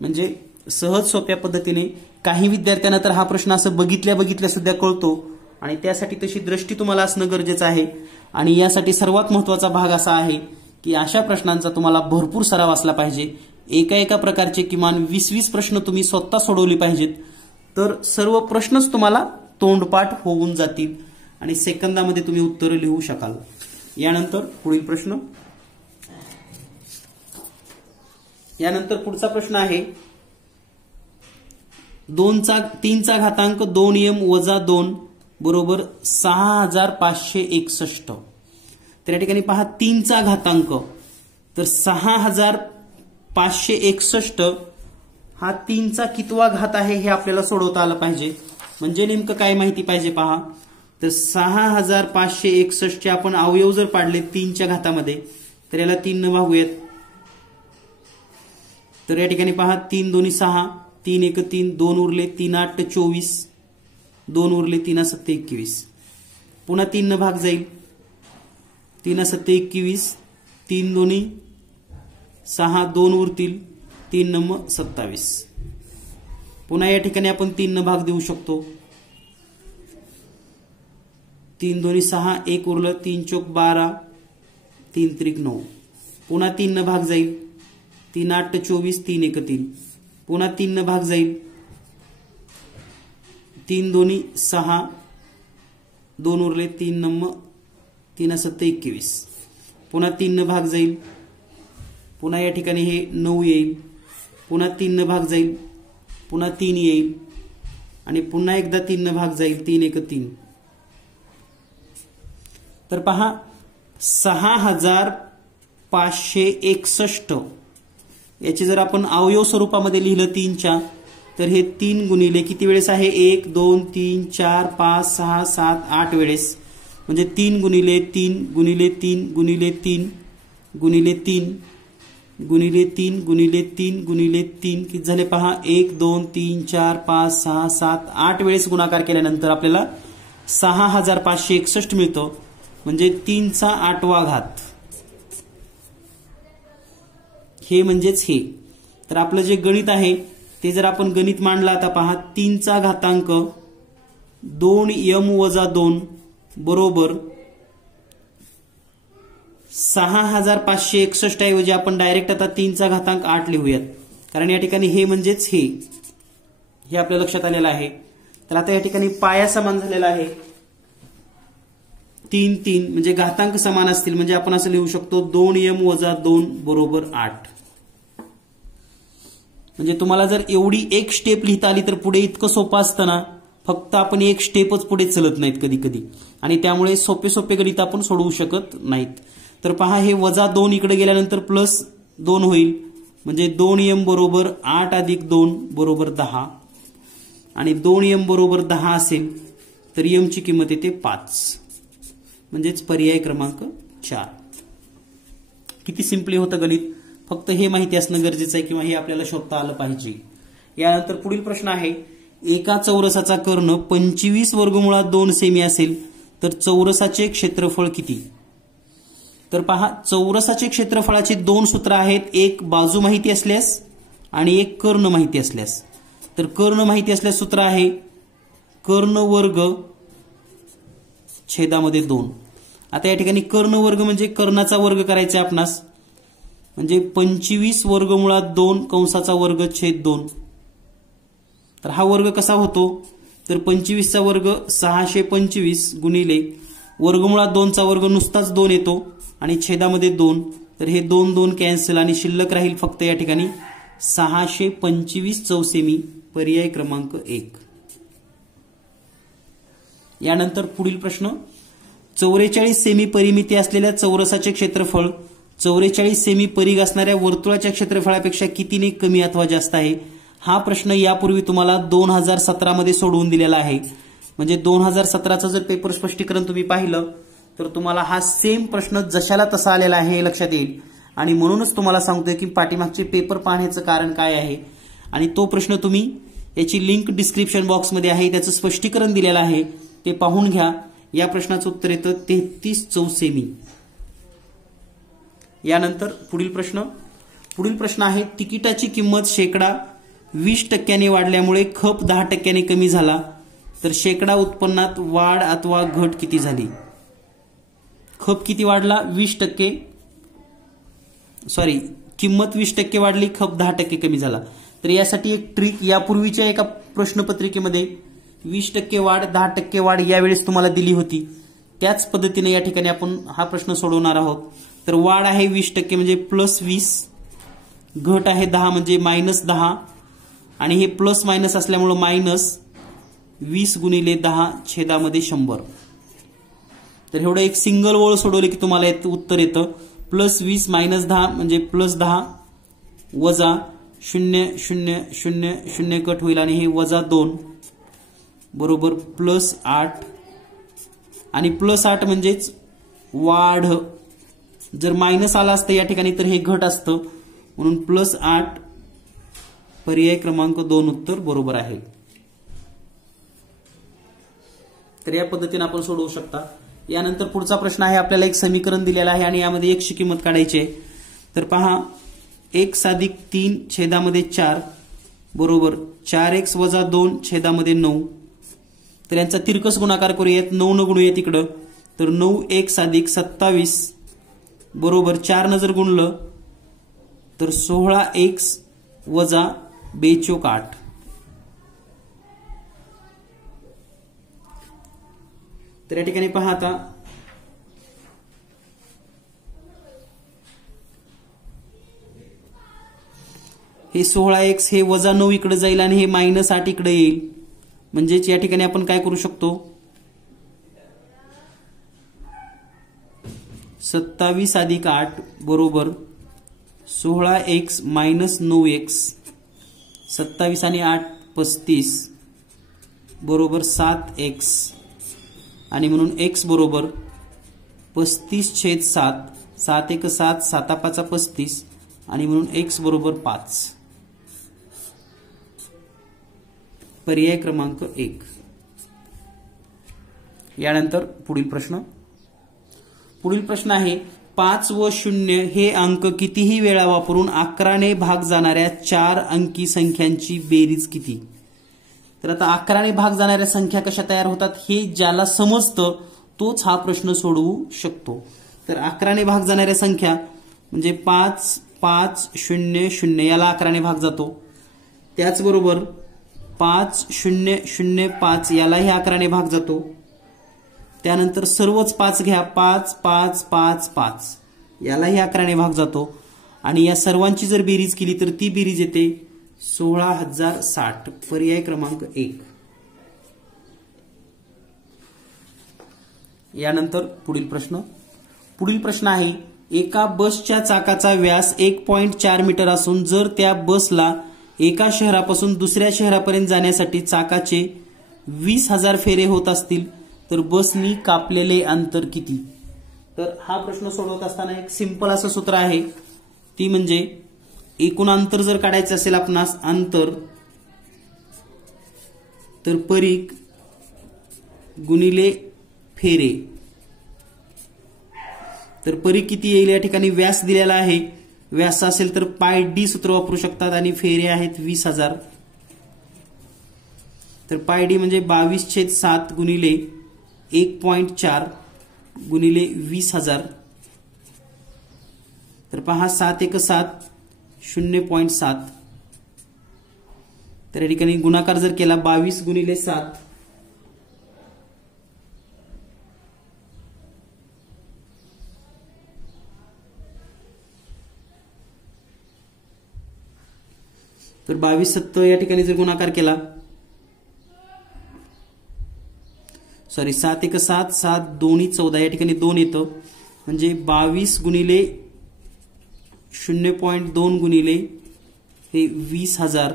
म्हणजे सहज सोप्या पद्धतीने काही विद्यार्थ्यांना तर हा प्रश्न असं बघितल्या सुद्धा कळतो आणि त्यासाठी तशी दृष्टी तुम्हाला असणं गरजेचं आहे. आणि यासाठी सर्वात महत्त्वाचा भाग असा आहे की अशा प्रश्नांचा तुम्हाला भरपूर सराव असला पाहिजे. एका प्रकारचे किमान 20-20 प्रश्न तुम्ही स्वतः सोडवले पाहिजेत, तर सर्व प्रश्नच तुम्हाला तोंडपाठ होऊन जातील आणि सेकंदामध्ये तुम्ही उत्तरं लिहू शकाल. यानंतर पुढचा प्रश्न आहे 3 चा घातांक 2m वजा 2 बरोबर 6561. तर या ठिकाणी पहा 3 चा घातांक, तर 6561 हा 3 चा कितवा घात आहे हे आपल्याला सोडवता आलं पाहिजे. म्हणजे नेमकं काय माहिती पाहिजे पहा, तर 6561 चे आपण अवयव जर पाडले 3 च्या घातामध्ये तर याला 3 न भागूयात. तर या ठिकाणी पहा 3 दोन्ही 6, 3 1 3, 2 उरले 3 8 24, 2 उरले 3 7 21, पुन्हा 3 न भाग जाईल 3 7 21, 3 दोन्ही 6, 2 उरतील 3 9 27. पुन्हा या ठिकाणी आपण 3 न भाग देऊ शकतो. 3 दोन्ही 6, 1 उरलं 3 चौक 12, 3 त्रिक 9, पुन्हा 3 न भाग जाईल 3 8 24, 3 1 3, पुन्हा 3 न भाग जाईल 3 दोन्ही 6, 2 उरले 3 9 3 असत 21, पुन्हा 3 न भाग जाईल, पुन्हा या ठिकाणी हे 9 येईल, पुन्हा 3 न भाग जाईल, पुन्हा 3 येईल आणि पुन्हा एकदा 3 न भाग जाईल, 3 1 3. तर पहा 6561 याची जर आपण अवयव स्वरूपामध्ये लिहिलं 3च्या, तर हे 3 गुणिले किती वेळेस आहे, 1 2 3 4 5 6 7 8 वेळेस, म्हणजे 3 गुणिले 3 गुणिले 3 गुणिले 3 गुणिले 3 गुणिले 3 गुणिले 3 गुणिले 3 किती झाले पहा, 1 2 3 4 5 6 7 8 वेळेस गुणाकार केल्यानंतर आपल्याला 6561 मिळतो, म्हणजे 3चा 8वा घात. हे म्हणजेच हे. तर आपलं जे गणित आहे ते जर आपण गणित मांडलं, आता पहा 3चा घातांक 2m वजा 2 बरोबर 6561 ऐवजी आपण डायरेक्ट आता 3चा घातांक 8 लिहूयात, कारण या ठिकाणी हे म्हणजेच हे आपल्या लक्षात आलेलं आहे. तर आता या ठिकाणी पाया समान झालेला आहे, 3 3 म्हणजे घातांक समान असतील, म्हणजे आपण असं लिहू शकतो 2m वजा 2 बरोबर 8. म्हणजे तुम्हाला जर एवढी एक स्टेप लिहिता आली तर पुढे इतकं सोपं असतं ना, फक्त आपण एक स्टेपच पुढे चलत नाहीत कधी कधी, आणि त्यामुळे सोपे सोपे गणित आपण सोडवू शकत नाहीत. तर पहा हे वजा 2 इकडे गेल्यानंतर प्लस 2 होईल, म्हणजे 2m बरोबर 8 अधिक 2 बरोबर 10, आणि 2m बरोबर 10 असेल तर m ची किंमत येते 5, म्हणजेच पर्याय क्रमांक 4. किती सिंपली होतं गणित, फक्त हे माहिती असणं गरजेचं आहे किंवा हे आपल्याला शोधता आलं पाहिजे. यानंतर पुढील प्रश्न आहे, एका चौरसाचा कर्ण 25 वर्गमुळात 2 सेमी असेल तर चौरसाचे क्षेत्रफळ किती. तर पहा चौरसाचे क्षेत्रफळाची 2 सूत्र आहेत, एक बाजू माहिती असल्यास आणि एक कर्ण माहिती असल्यास. तर कर्ण माहिती असल्यास सूत्र आहे कर्ण वर्ग छेदामध्ये 2. आता या ठिकाणी कर्ण वर्ग म्हणजे कर्णाचा वर्ग करायचा आहे आपणास, म्हणजे 25 वर्गमुळात 2 कंसाचा वर्ग छेद 2. तर हा वर्ग कसा होतो, तर 25चा वर्ग 625 गुणिले वर्गमुळात 2चा वर्ग नुसताच 2 येतो आणि छेदामध्ये 2, तर हे 2 2 कॅन्सल आणि शिल्लक राहील फक्त या ठिकाणी 625 चौसेमी, पर्याय क्रमांक 1. यानंतर पुढील प्रश्न, 44 सेमी परिमिती असलेल्या चौरसाचे क्षेत्रफळ 44 सेमी परिघ असणाऱ्या वर्तुळाच्या क्षेत्रफळापेक्षा कितीने कमी अथवा जास्त आहे. हा प्रश्न यापूर्वी तुम्हाला 2017 मध्ये सोडवून दिलेला आहे. म्हणजे 2017चा जर पेपर स्पष्टीकरण तुम्ही पाहिलं तर तुम्हाला हा सेम प्रश्न जशाला तसा आलेला आहे हे लक्षात येईल, आणि म्हणूनच तुम्हाला सांगतोय की पाठीमागचे पेपर पाहण्याचं कारण काय आहे. आणि तो प्रश्न तुम्ही, याची लिंक डिस्क्रिप्शन बॉक्समध्ये आहे, त्याचं स्पष्टीकरण दिलेलं आहे, ते पाहून घ्या. या प्रश्नाचं उत्तर येतं 33 चौसेमी. यानंतर पुढील प्रश्न आहे, तिकिटाची किंमत शेकडा 20% वाढल्यामुळे खप 10% कमी झाला तर शेकडा उत्पन्नात वाढ अथवा घट किती झाली. खप किती वाढला, 20%, सॉरी किंमत 20% वाढली, खप 10% कमी झाला. तर यासाठी एक ट्रिक यापूर्वीच्या एका प्रश्नपत्रिकेमध्ये 20% वाढ 10% वाढ यावेळेस तुम्हाला दिली होती, त्याच पद्धतीने या ठिकाणी आपण हा प्रश्न सोडवणार आहोत. तर वाढ आहे 20% म्हणजे +20, घट आहे 10 म्हणजे -10, आणि हे प्लस मायनस असल्यामुळे -20 गुणिले 10 छेदामध्ये 100. तर एवढं एक सिंगल ओळ सोडवले की तुम्हाला उत्तर येतं +20 -10 म्हणजे +10 वजा 0 0 0 0 कट होईल आणि हे -2 बरोबर +8, आणि +8 म्हणजेच वाढ. जर मायनस आला असतं या ठिकाणी तर हे घट असतं, म्हणून +8 पर्याय क्रमांक 2 उत्तर बरोबर आहे. तर या पद्धतीने आपण सोडवू शकता. यानंतर पुढचा प्रश्न आहे, आपल्याला एक समीकरण दिलेलं आहे आणि यामध्ये x ची किंमत काढायची आहे. तर पहा x + 3 छेदामध्ये 4 बरोबर 4x - 2 छेदामध्ये 9. तर यांचा तिरकस गुणाकार करूयात, 9 न गुणूयात इकडं, तर 9x + 27 बरोबर 4 न जर गुणलं तर 16x - 2 = 8. तर या ठिकाणी पहा आता हे 16x हे -9 इकडे जाईल आणि हे -8 इकडे येईल. म्हणजेच या ठिकाणी आपण काय करू शकतो, 27 + 8 बरोबर 16x - 9x. 27 आणि 8 35 बरोबर 7x आणि म्हणून x बरोबर 35/7. 7 × 7 7 × 5 = 35 आणि म्हणून x बरोबर 5. पर्याय क्रमांक 1. यानंतर पुढील प्रश्न आहे 5 व 0 हे अंक कितीही वेळा वापरून 11 ने भाग जाणाऱ्या 4 अंकी संख्यांची बेरीज किती. तर आता 11 ने भाग जाणाऱ्या संख्या कशा तयार होतात हे ज्याला समजतं तोच हा प्रश्न सोडवू शकतो. तर 11 ने भाग जाणाऱ्या संख्या म्हणजे 5 5 0 0 याला 11 ने भाग जातो. त्याचबरोबर 5 0 0 5 यालाही 11 ने भाग जातो. त्यानंतर सर्वच 5 घ्या, 5 5 5 5 यालाही 11 ने भाग जातो. आणि या सर्वांची जर बेरीज केली तर ती बेरीज येते 16,060. पर्याय क्रमांक 1. यानंतर पुढील प्रश्न आहे एका बसच्या चाकाचा व्यास 1.4 मीटर असून जर त्या बसला एका शहरापासून दुसऱ्या शहरापर्यंत जाण्यासाठी चाकाचे 20,000 फेरे होत असतील तर बसनी कापलेले अंतर किती. तर हा प्रश्न सोडवत असताना एक सिंपल असं सूत्र आहे, ती म्हणजे एकूण अंतर जर काढायचं असेल आपणास अंतर तर परीघ गुणिले फेरे. तर परीघ किती येईल, या ठिकाणी व्यास दिलेला आहे, व्यास असेल तर πd सूत्र वापरू शकतात आणि फेरे आहेत 20,000. तर πd म्हणजे 22/7 गुणिले 1.4 गुणिले 20,000. तर पहा 7 × 7 0.7. तर या ठिकाणी गुणाकार जर केला 22 गुणिले 7 तर 22 7 या ठिकाणी जर गुणाकार केला 7 × 7 7 2 14 या ठिकाणी 2 येतं म्हणजे 22 गुणिले 0.2 गुणिले हे 20,000.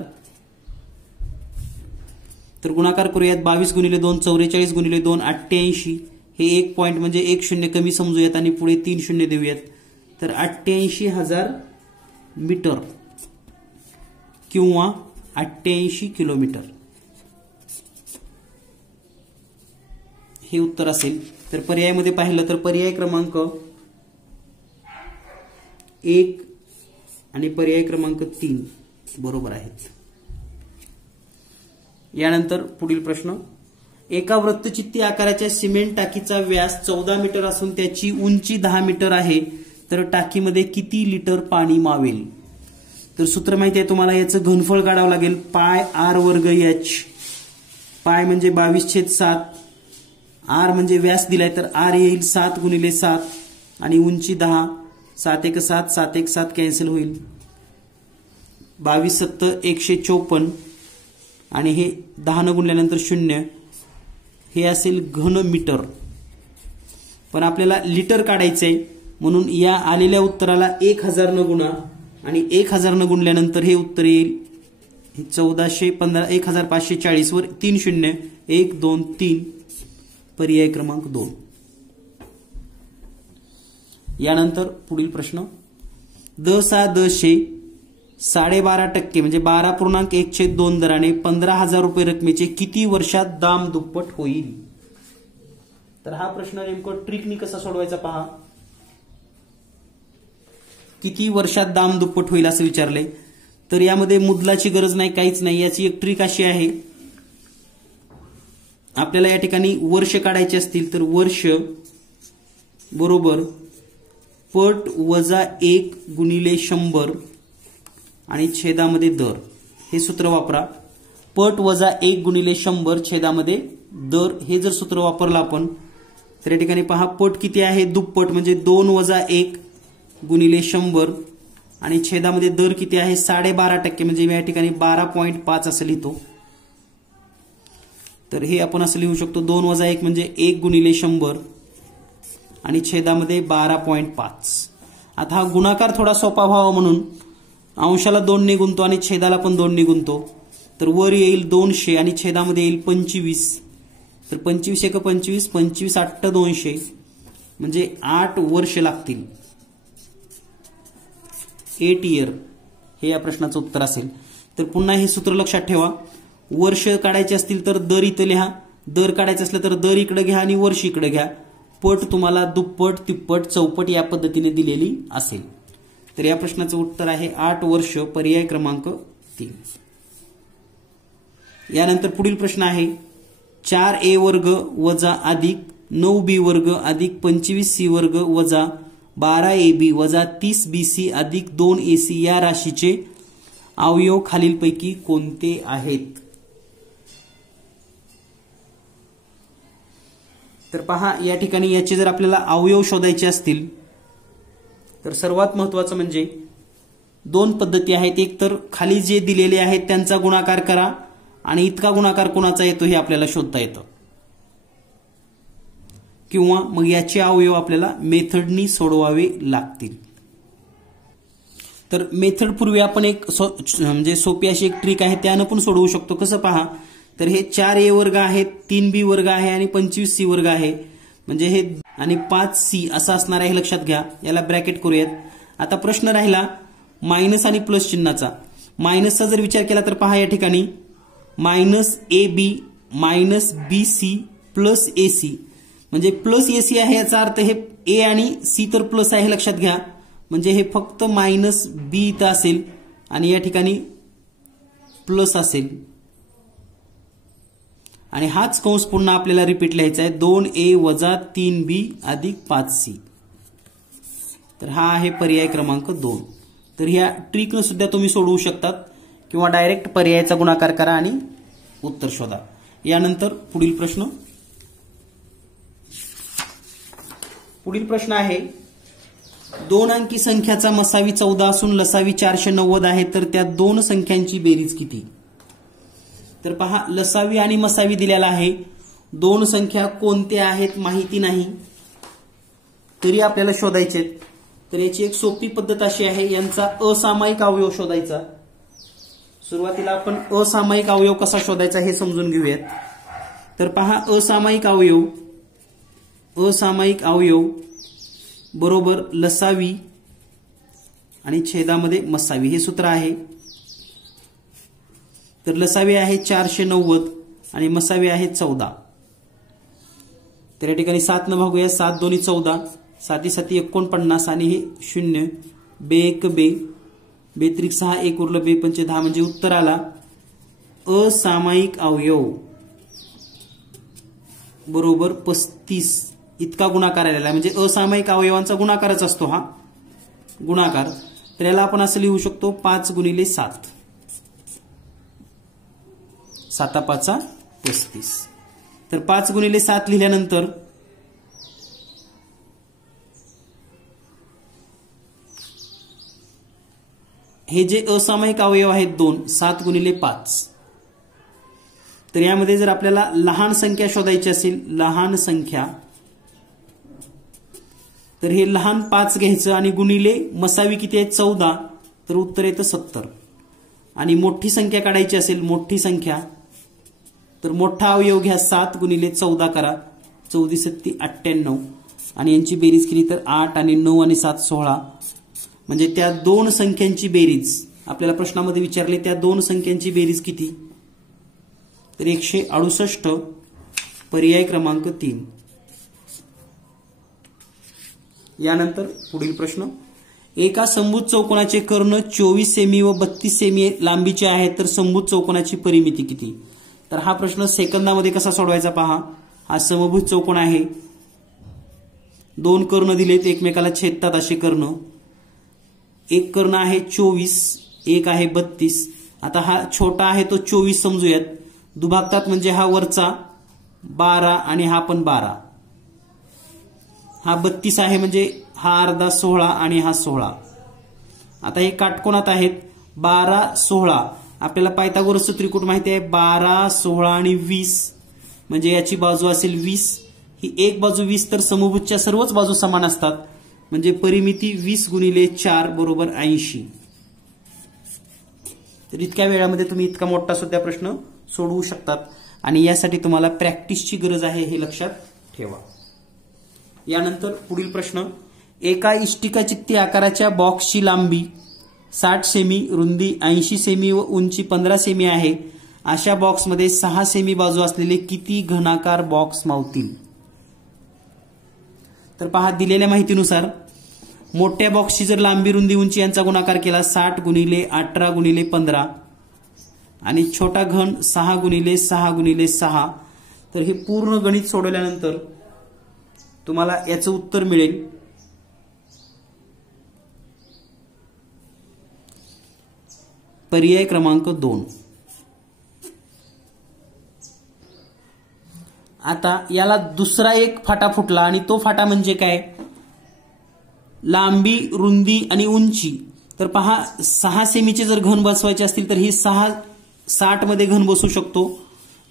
तर गुणाकार करूयात 22 गुणिले 2 44 गुणिले 2 88. हे 1 पॉइंट म्हणजे 1 शून्य कमी समजूयात आणि पुढे 3 शून्य देऊयात. तर 88,000 मीटर किंवा 88 किलोमीटर हे उत्तर असेल. तर पर्यायामध्ये पाहिलं तर पर्याय क्रमांक 1 आणि पर्याय क्रमांक 3 बरोबर आहेत. यानंतर पुढील प्रश्न एका वृत्तचित्ती आकाराच्या सिमेंट टाकीचा व्यास 14 मीटर असून त्याची उंची 10 मीटर आहे तर टाकीमध्ये किती लिटर पाणी मावेल. तर सूत्र माहिती आहे तुम्हाला, याचं घनफळ काढावं लागेल πr²h. पाय म्हणजे 22/7, आर म्हणजे व्यास दिलाय तर आर येईल 7 गुणिले 7 आणि उंची 10. 7 × 7 7 × 7 कॅन्सल होईल. 22 7 154 आणि हे 10 न गुणल्यानंतर 0 हे असेल घन मीटर. पण आपल्याला लिटर काढायचंय म्हणून या आलेल्या उत्तराला 1000 न गुणा आणि 1000 न गुणल्यानंतर हे उत्तर येईल 1415 1540 वर 3 शून्य 1 2 3. पर्याय क्रमांक 2. यानंतर पुढील प्रश्न 10/10 12.5% म्हणजे 12.1/2 दराने 15,000 रुपये रकमेचे किती वर्षात दाम दुप्पट होईल. तर हा प्रश्न नेमकं ट्रिकनी कसा सोडवायचा पहा. किती वर्षात दाम दुप्पट होईल असं विचारले तर यामध्ये मुद्दलाची गरज नाही, काहीच नाही. याची एक ट्रिक अशी आहे, आपल्याला या ठिकाणी वर्ष काढायचे असतील तर वर्ष बरोबर पट वजा 1 गुणिले 100 आणि छेदामध्ये दर. हे सूत्र वापरा. पट वजा 1 गुणिले 100 छेदामध्ये दर हे जर सूत्र वापरलं आपण तर या ठिकाणी पहा पट किती आहे दुप्पट म्हणजे 2 वजा 1 गुणिले 100 आणि छेदामध्ये दर किती आहे 12.5%, म्हणजे मी या ठिकाणी 12.5 असं लिहितो. तर हे आपण असं लिहू शकतो 2 वजा 1 म्हणजे 1 गुणिले 100 आणि छेदामध्ये 12.5. आता हा गुणाकार थोडा सोपा व्हावा म्हणून अंशाला 2 ने गुणतो आणि छेदाला पण 2 ने गुणतो. तर वर येईल 200 आणि छेदामध्ये येईल 25. तर 25 एक 25, 25 8 200 म्हणजे 8 वर्ष लागतील. 8 इयर हे या प्रश्नाचं उत्तर असेल. तर पुन्हा हे सूत्र लक्षात ठेवा. वर्ष काढायचे असतील तर दर इथं लिहा, दर काढायचं असलं तर दर इकडे घ्या आणि वर्ष इकडे घ्या. पट तुम्हाला दुप्पट तिप्पट चौपट या पद्धतीने दिलेली असेल. तर या प्रश्नाचं उत्तर आहे 8 वर्ष, पर्याय क्रमांक 3. यानंतर पुढील प्रश्न आहे 4a वर्ग वजा अधिक 9b वर्ग अधिक 25c वर्ग वजा 12ab वजा 30bc अधिक 2ac या राशीचे अवयव खालीलपैकी कोणते आहेत? तर पहा, या ठिकाणी याचे जर आपल्याला अवयव शोधायचे असतील तर सर्वात महत्त्वाचं म्हणजे 2 पद्धती आहेत. एक तर खाली जे दिलेले आहेत त्यांचा गुणाकार करा आणि इतका गुणाकार कोणाचा येतो हे आपल्याला शोधता येतं, किंवा मग याचे अवयव आपल्याला मेथडनी सोडवावे लागतील. तर मेथड पूर्वी आपण एक म्हणजे सोपी अशी एक ट्रिक आहे त्यानं पण सोडवू शकतो. कसं पहा, तर हे 4a वर्ग आहे, 3b वर्ग आहे आणि 25c वर्ग आहे, म्हणजे हे आणि 5c असं असणार आहे, लक्षात घ्या. याला ब्रॅकेट करूयात. आता प्रश्न राहिला मायनस आणि प्लस चिन्हाचा. मायनसचा जर विचार केला तर पहा या ठिकाणी -ab -bc प्लस ac, म्हणजे प्लस ac आहे, याचा अर्थ हे a आणि c तर प्लस आहे, लक्षात घ्या. म्हणजे हे फक्त -b इथं असेल आणि या ठिकाणी प्लस असेल आणि हाच कंस पुन्हा आपल्याला रिपीट लिहायचा आहे 2a वजा 3b अधिक 5c. तर हा आहे पर्याय क्रमांक 2. तर ह्या ट्रिकनं सुद्धा तुम्ही सोडवू शकतात किंवा डायरेक्ट पर्यायाचा गुणाकार करा आणि उत्तर शोधा. यानंतर पुढील प्रश्न आहे 2 अंकी संख्याचा मसावी 14 असून लसावी 490 आहे, तर त्या 2 संख्यांची बेरीज किती? तर पहा, लसावी आणि मसावी दिलेला आहे. 2 संख्या कोणत्या आहेत माहिती नाही तरी आपल्याला शोधायचे. तर याची एक सोपी पद्धत अशी आहे, यांचा असामायिक अवयव शोधायचा. सुरुवातीला आपण असामायिक अवयव कसा शोधायचा हे समजून घेऊयात. तर पहा, असामायिक अवयव बरोबर लसावी आणि छेदामध्ये मसावी हे सूत्र आहे. तर लसावी आहे 490 आणि मसावी आहे 14. तर या ठिकाणी 7 न भागूया. 7 दोन्ही 14, 7 7 49 आणि हे 0, बे 1 बे, बे 3 6, 1 उरलं बे 5 10, म्हणजे उत्तर आला असामायिक अवयव बरोबर 35 इतका गुणाकार आलेला, म्हणजे असामायिक अवयवांचा गुणाकारच असतो हा गुणाकार. तर याला आपण असं लिहू शकतो 5 गुणिले 7, 7 5 35. तर 5 गुणिले 7 लिहिल्यानंतर हे जे असामायिक अवयव आहेत 2, 7 गुणिले 5. तर यामध्ये जर आपल्याला लहान संख्या शोधायची असेल, लहान संख्या, तर हे लहान 5 घ्यायचं आणि गुणिले मसावी किती आहे 14, तर उत्तर येतं 70. आणि मोठी संख्या काढायची असेल, मोठी संख्या, तर मोठा अवयव घ्या 7 गुणिले 14 करा, 14 7 98 आणि यांची बेरीज केली तर 8 आणि 9 आणि 7 16, म्हणजे त्या 2 संख्यांची बेरीज आपल्याला प्रश्नामध्ये विचारले. त्या 2 संख्यांची बेरीज किती? तर 168, पर्याय क्रमांक 3. यानंतर पुढील प्रश्न, एका समभुज चौकोनाचे कर्ण 24 सेमी व 32 सेमी लांबीचे आहेत, तर समभुज चौकोनाची परिमिती किती? तर हा प्रश्न सेकंदामध्ये कसा सोडवायचा पहा. हा समभुज चौकोन आहे, 2 कर्ण दिलेत, एकमेकाला छेदतात असे कर्ण. एक कर्ण आहे 24, एक आहे 32. आता हा छोटा आहे तो 24 समजूयात, दुभागतात म्हणजे हा वरचा 12 आणि हा पण 12. हा 32 आहे म्हणजे हा अर्धा 16 आणि हा 16. आता हे काटकोनात आहेत 12, 16. आपल्याला पायथागोरसचं त्रिकूट माहिती आहे 12, 16 आणि 20. म्हणजे याची बाजू असेल 20. ही एक बाजू 20 तर समभुजच्या सर्वच बाजू समान असतात. म्हणजे परिमिती 20 गुणिले 4 बरोबर 80. तर इतक्या वेळामध्ये तुम्ही इतका मोठा सुद्धा प्रश्न सोडवू शकतात. आणि यासाठी तुम्हाला प्रॅक्टिसची गरज आहे हे लक्षात ठेवा. यानंतर पुढील प्रश्न, एका इष्टिकाचित्ती आकाराच्या बॉक्सची लांबी 60 सेमी, रुंदी 80 सेमी व उंची 15 सेमी आहे. अशा बॉक्समध्ये 6 सेमी बाजू असलेले किती घनाकार बॉक्स मावतील? तर पहा, दिलेल्या माहितीनुसार मोठ्या बॉक्सची जर लांबी, रुंदी, उंची यांचा गुणाकार केला 60 गुणिले 18 गुणिले 15 आणि छोटा घन 6 गुणिले 6 गुणिले 6, तर हे पूर्ण गणित सोडवल्यानंतर तुम्हाला याचं उत्तर मिळेल पर्याय क्रमांक 2. आता याला दुसरा एक फाटा फुटला आणि तो फाटा म्हणजे काय? लांबी, रुंदी आणि उंची. तर पहा, 6 सेमीचे जर घन बसवायचे असतील तर ही 60 मध्ये घन बसू शकतो,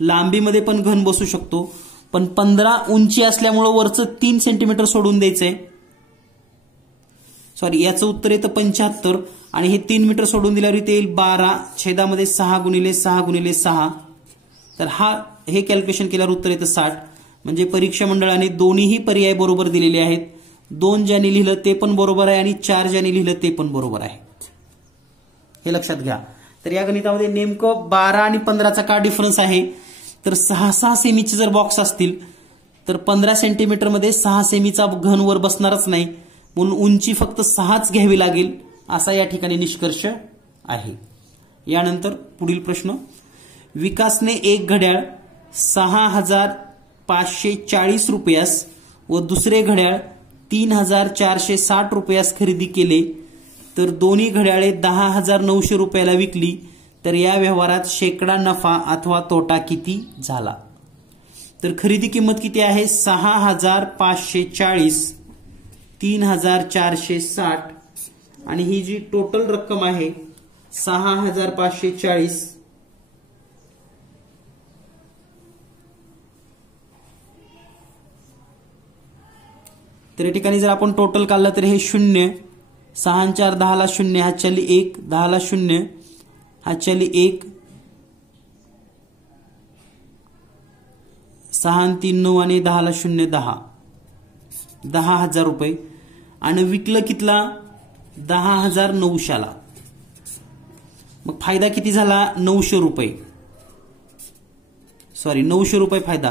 लांबीमध्ये पण घन बसू शकतो, पण 15 उंची असल्यामुळे वरचं 3 सेंटीमीटर सोडून द्यायचंय. सॉरी, याचं उत्तर येतं 75 आणि हे 3 मीटर सोडून दिल्यावर इथे येईल 12 छेदामध्ये 6 गुणिले 6 गुणिले 6. तर हे कॅल्क्युलेशन केल्यावर उत्तर येतं 60. म्हणजे परीक्षा मंडळाने दोन्हीही पर्याय बरोबर दिलेले आहेत. 2 ज्यांनी लिहिलं ते पण बरोबर आहे आणि 4 ज्यांनी लिहिलं ते पण बरोबर आहे. हे लक्षात घ्या. तर या गणितामध्ये नेमकं 12 आणि 15चा का डिफरन्स आहे? तर 6 सेमीचे जर बॉक्स असतील तर 15 सेंटीमीटर मध्ये 6 सेमीचा घन वर बसणारच नाही, म्हणून उंची फक्त 6च घ्यावी लागेल असा या ठिकाणी निष्कर्ष आहे. यानंतर पुढील प्रश्न, विकासने एक घड्याळ 6540 रुपयास व दुसरे घड्याळ 3460 रुपयास खरेदी केले, तर दोन्ही घड्याळे 10900 रुपयाला विकली, तर या व्यवहारात शेकडा नफा अथवा तोटा किती झाला? तर खरेदी किंमत किती आहे? 6540, 3460 आणि ही जी टोटल रक्कम आहे 6540, तर या ठिकाणी जर आपण टोटल काढलं तर हे 0, 6 4 10 ला 0, हा चली 1, 10 ला 0, हा चली 1, 6 3 9 आणि 10 ला 0 10,000 रुपये. आणि विकलं कितला? 10,900 ला. मग फायदा किती झाला? 900 रुपये. सॉरी, 900 रुपये फायदा.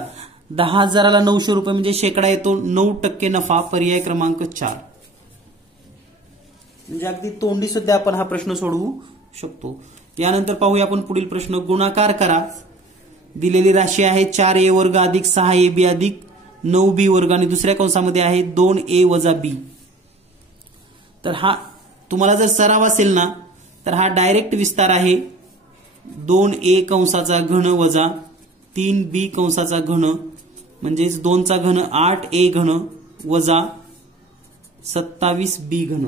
10,000ला 900 रुपये म्हणजे शेकडा येतो 9% नफा. पर्याय क्रमांक 4. म्हणजे अगदी तोंडी सुद्धा आपण हा प्रश्न सोडवू शकतो. यानंतर पाहूया आपण पुढील प्रश्न, गुणाकार करा. दिलेली राशी आहे 4a वर्ग अधिक 6ab अधिक 9b वर्ग आणि दुसऱ्या कंसामध्ये आहे 2a वजा b. तर हा तुम्हाला जर सराव असेल ना तर हा डायरेक्ट विस्तार आहे. 2a कंसाचा घन वजा 3b कंसाचा घन म्हणजेच 2चा घन 8a घन वजा 27b घन,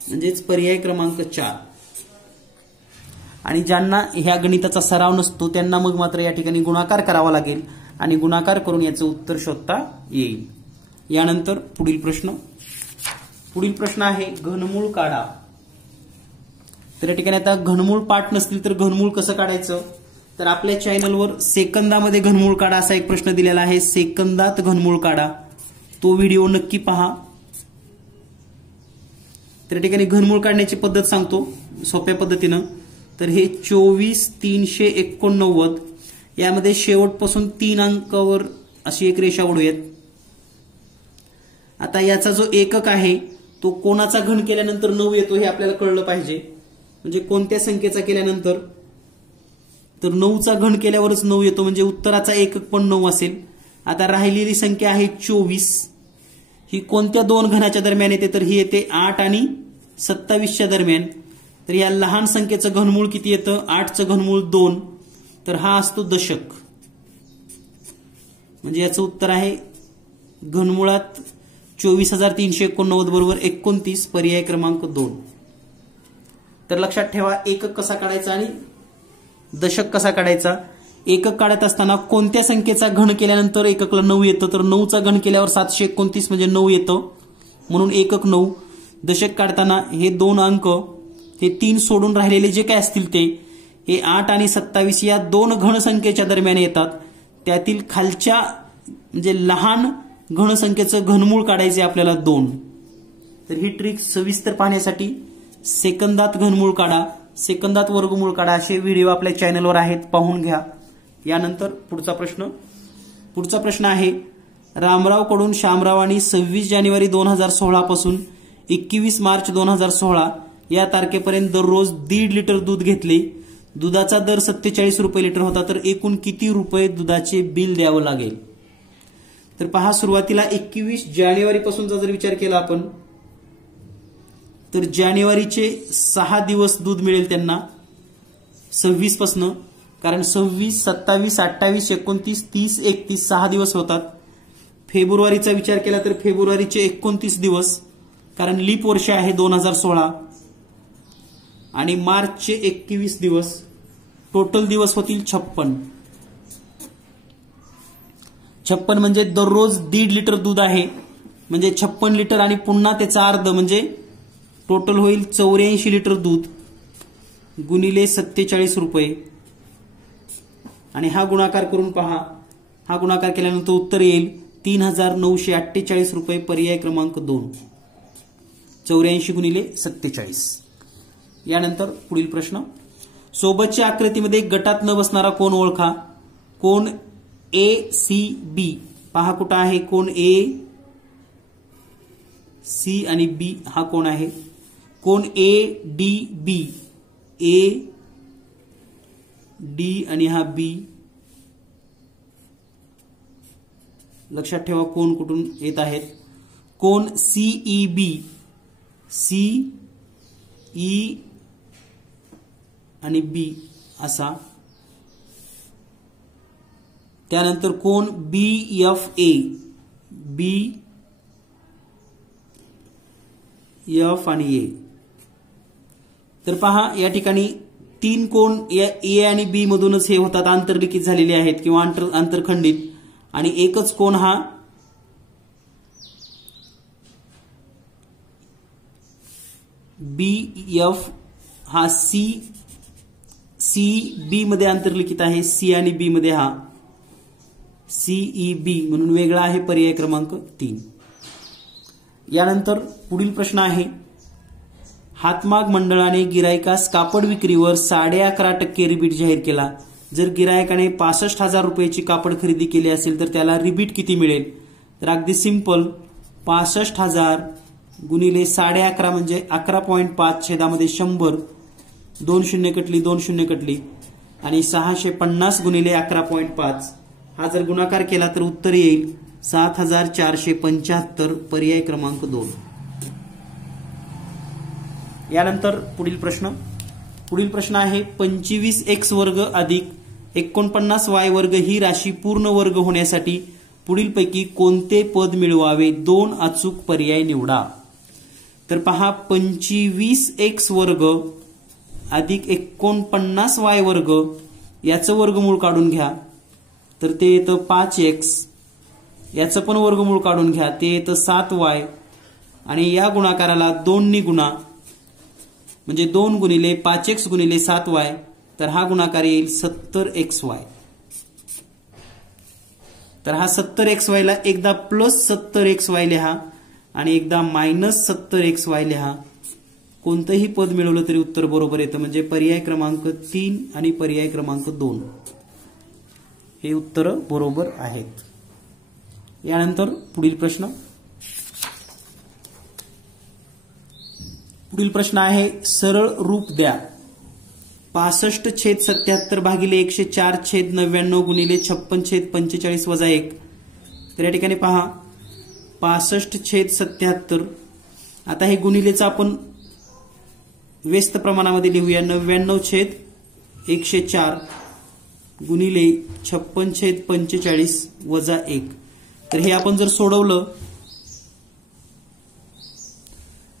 म्हणजेच पर्याय क्रमांक 4. आणि ज्यांना ह्या गणिताचा सराव नसतो त्यांना मग मात्र या ठिकाणी गुणाकार करावा लागेल आणि गुणाकार करून याचं उत्तर शोधता येईल. यानंतर पुढील प्रश्न आहे घनमूळ काढा. तर या ठिकाणी आता घनमूळ पाठ नसतील तर घनमूळ कसं काढायचं? तर आपल्या चॅनलवर सेकंदामध्ये घनमूळ काढा असा एक प्रश्न दिलेला आहे. सेकंदात घनमूळ काढा, तो व्हिडिओ नक्की पहा. तर या ठिकाणी घनमूळ काढण्याची पद्धत सांगतो सोप्या पद्धतीनं. तर हे 24,389 यामध्ये शेवटपासून 3 अंकावर अशी एक रेषा ओढूयात. आता याचा जो एकक आहे तो कोणाचा घन केल्यानंतर 9 येतो हे आपल्याला कळलं पाहिजे. म्हणजे कोणत्या संख्येचा केल्यानंतर? तर 9चा घन केल्यावरच 9 येतो, म्हणजे उत्तराचा एकक पण 9 असेल. आता राहिलेली संख्या आहे 24. ही कोणत्या दोन घनाच्या दरम्यान येते? तर ही येते 8 आणि 27च्या दरम्यान. तर या लहान संख्येचं घनमूळ किती येतं? 8चं घनमूळ 2. तर हा असतो दशक. म्हणजे याचं उत्तर आहे घनमुळात 24,389 बरोबर 29 पर्याय क्रमांक 2. तर लक्षात ठेवा एकक कसा काढायचा आणि दशक कसा काढायचा. एकक काढत असताना कोणत्या संख्येचा घन केल्यानंतर एककला 9 येतं, तर 9चा घन केल्यावर 729 म्हणजे 9 येतं, म्हणून एकक 9. दशक काढताना हे 2 अंक, हे 3 सोडून राहिलेले जे काय असतील ते हे 8 आणि 27 या 2 घन संख्येच्या दरम्यान येतात. त्यातील खालच्या म्हणजे लहान घन संख्येचं घनमूळ काढायचे आपल्याला 2. तर ही ट्रिक सविस्तर पाहण्यासाठी सेकंदात घनमूळ काढा, सेकंदात वर्गमूळ काढा असे व्हिडिओ आपल्या चॅनलवर आहेत, पाहून घ्या. यानंतर पुढचा प्रश्न आहे रामरावकडून शामरावांनी 26 जानेवारी 2016 पासून 21 मार्च 2016 या तारखेपर्यंत दररोज 1.5 लिटर दूध घेतले. दुधाचा दर 47 रुपये लिटर होता, तर एकूण किती रुपये दुधाचे बिल द्यावं लागेल. तर पहा सुरुवातीला 21 जानेवारी पासूनचा जर विचार केला आपण तर जानेवारीचे 6 दिवस दूध मिळेल त्यांना 26 पासून, कारण 26, 27, 28, 29, 30, 31 6 दिवस होतात. फेब्रुवारीचा विचार केला तर फेब्रुवारीचे 29 दिवस, कारण लीप वर्ष आहे 2016, आणि मार्चचे 21 दिवस, टोटल दिवस होतील 56. 56 म्हणजे दररोज 1.5 लिटर दूध आहे म्हणजे 56 लिटर आणि पुन्हा त्याचा अर्ध म्हणजे टोटल होईल 84 लिटर दूध गुणिले 47 रुपये. आणि हा गुणाकार करून पहा, हा गुणाकार केल्यानंतर उत्तर येईल 3,948 रुपये पर्याय क्रमांक 2. 84 गुणिले 47. यानंतर पुढील प्रश्न, सोबतच्या आकृतीमध्ये गटात न बसणारा कोण ओळखा. कोण ए सी बी, पहा कुठं आहे कोण ए सी आणि बी हा कोण आहे. कोण A D B, A D आणि हा बी. लक्षात ठेवा कोण कुठून येत आहेत. कोण सीई बी, सी ई आणि बी असा. त्यानंतर कोण बी एफ ए, बी एफ आणि ए. तर पहा या ठिकाणी 3 कोण ए आणि बी मधूनच हे होतात, आंतरलिखित झालेले आहेत किंवा आंतरखंडित, आणि एकच कोण हा बी एफ हा सी बी मध्ये आंतरलिखित आहे, सी आणि बी मध्ये हा सीई बी म्हणून वेगळा आहे पर्याय क्रमांक 3. यानंतर पुढील प्रश्न आहे हातमाग मंडळाने गिरायकास कापड विक्रीवर 11.5% रिबीट जाहीर केला. जर गिरायकाने 65,000 रुपयाची कापड खरेदी केली असेल तर त्याला रिबीट किती मिळेल. तर अगदी सिंपल, 65,000 गुणिले 11.5 म्हणजे 11.5 छेदामध्ये 100, 2 शून्य कटली 2 शून्य कटली, आणि 650 गुणिले 11.5 हा जर गुणाकार केला तर उत्तर येईल 7,475 पर्याय क्रमांक 2. यानंतर पुढील प्रश्न आहे 25x वर्ग अधिक 49y वर्ग ही राशी पूर्ण वर्ग होण्यासाठी पुढीलपैकी कोणते पद मिळवावे. 2 अचूक पर्याय निवडा. तर पहा 25x वर्ग अधिक 49y वर्ग याचं वर्गमूळ काढून घ्या, तर ते येतं 5x. याचं पण वर्गमूळ काढून घ्या, ते येतं 7y, आणि या गुणाकाराला 2 नी गुणा म्हणजे 2 गुणिले 5x गुणिले 7y, तर हा गुणाकार येईल 70xy. तर हा 70xy ला एकदा प्लस 70xy लिहा आणि एकदा मायनस 70xy लिहा. कोणतंही पद मिळवलं तरी उत्तर बरोबर येतं, म्हणजे पर्याय क्रमांक 3 आणि पर्याय क्रमांक 2 हे उत्तर बरोबर आहेत. यानंतर पुढील प्रश्न आहे सरळ रूप द्या. 65/77 भागिले 104/99 गुणिले 56/45 वजा 1. तर या ठिकाणी पहा 65/77. आता हे गुणिलेचं आपण व्यस्त प्रमाणामध्ये लिहूया. 99/104 गुणिले 56/45 वजा 1. तर हे आपण जर सोडवलं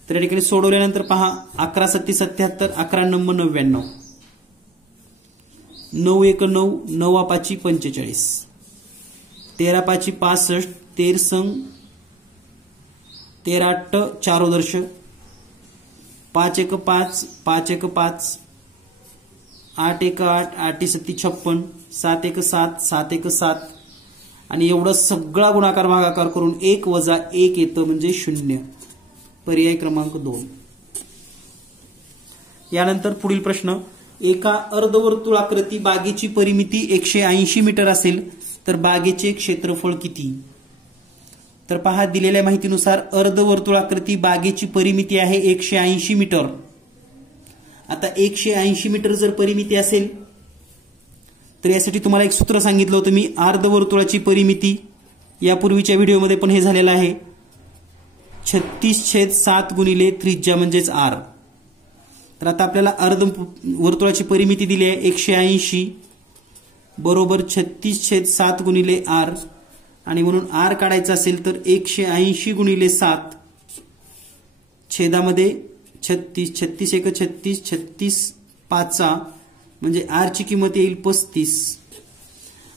तर या ठिकाणी सोडवल्यानंतर पहा 11 सत्ती 77, 11 नंबर 99, 9 1 9, 9 पाची 45, 13 पाची 65, 13 संग 13 8 4 दर्श, 5 1 5, 5 1 5, 8 1 8, 8 7 56, 7 1 7, 7 1 7 आणि एवढा सगळा गुणाकार भागाकार करून 1 वजा 1 येतं म्हणजे 0. पर्याय क्रमांक 2. यानंतर पुढील प्रश्न, एका अर्धवर्तुळाकृती बागेची परिमिती 180 मीटर असेल तर बागेचे क्षेत्रफळ किती? तर पहा, दिलेल्या माहितीनुसार अर्धवर्तुळाकृती बागेची परिमिती आहे 180 मीटर. आता 180 मीटर जर परिमिती असेल तर यासाठी तुम्हाला एक सूत्र सांगितलं होतं मी, अर्धवर्तुळाची परिमिती. यापूर्वीच्या व्हिडिओमध्ये पण हे झालेलं आहे. 36/7 गुणिले त्रिज्या म्हणजेच r. तर आता आपल्याला अर्धवर्तुळाची परिमिती दिली आहे 180 बरोबर 36/7 गुणिले r, आणि म्हणून r काढायचा असेल तर 180 गुणिले 7 छेदामध्ये 36, 36 1 36, 36 5 म्हणजे r ची किंमत येईल 35.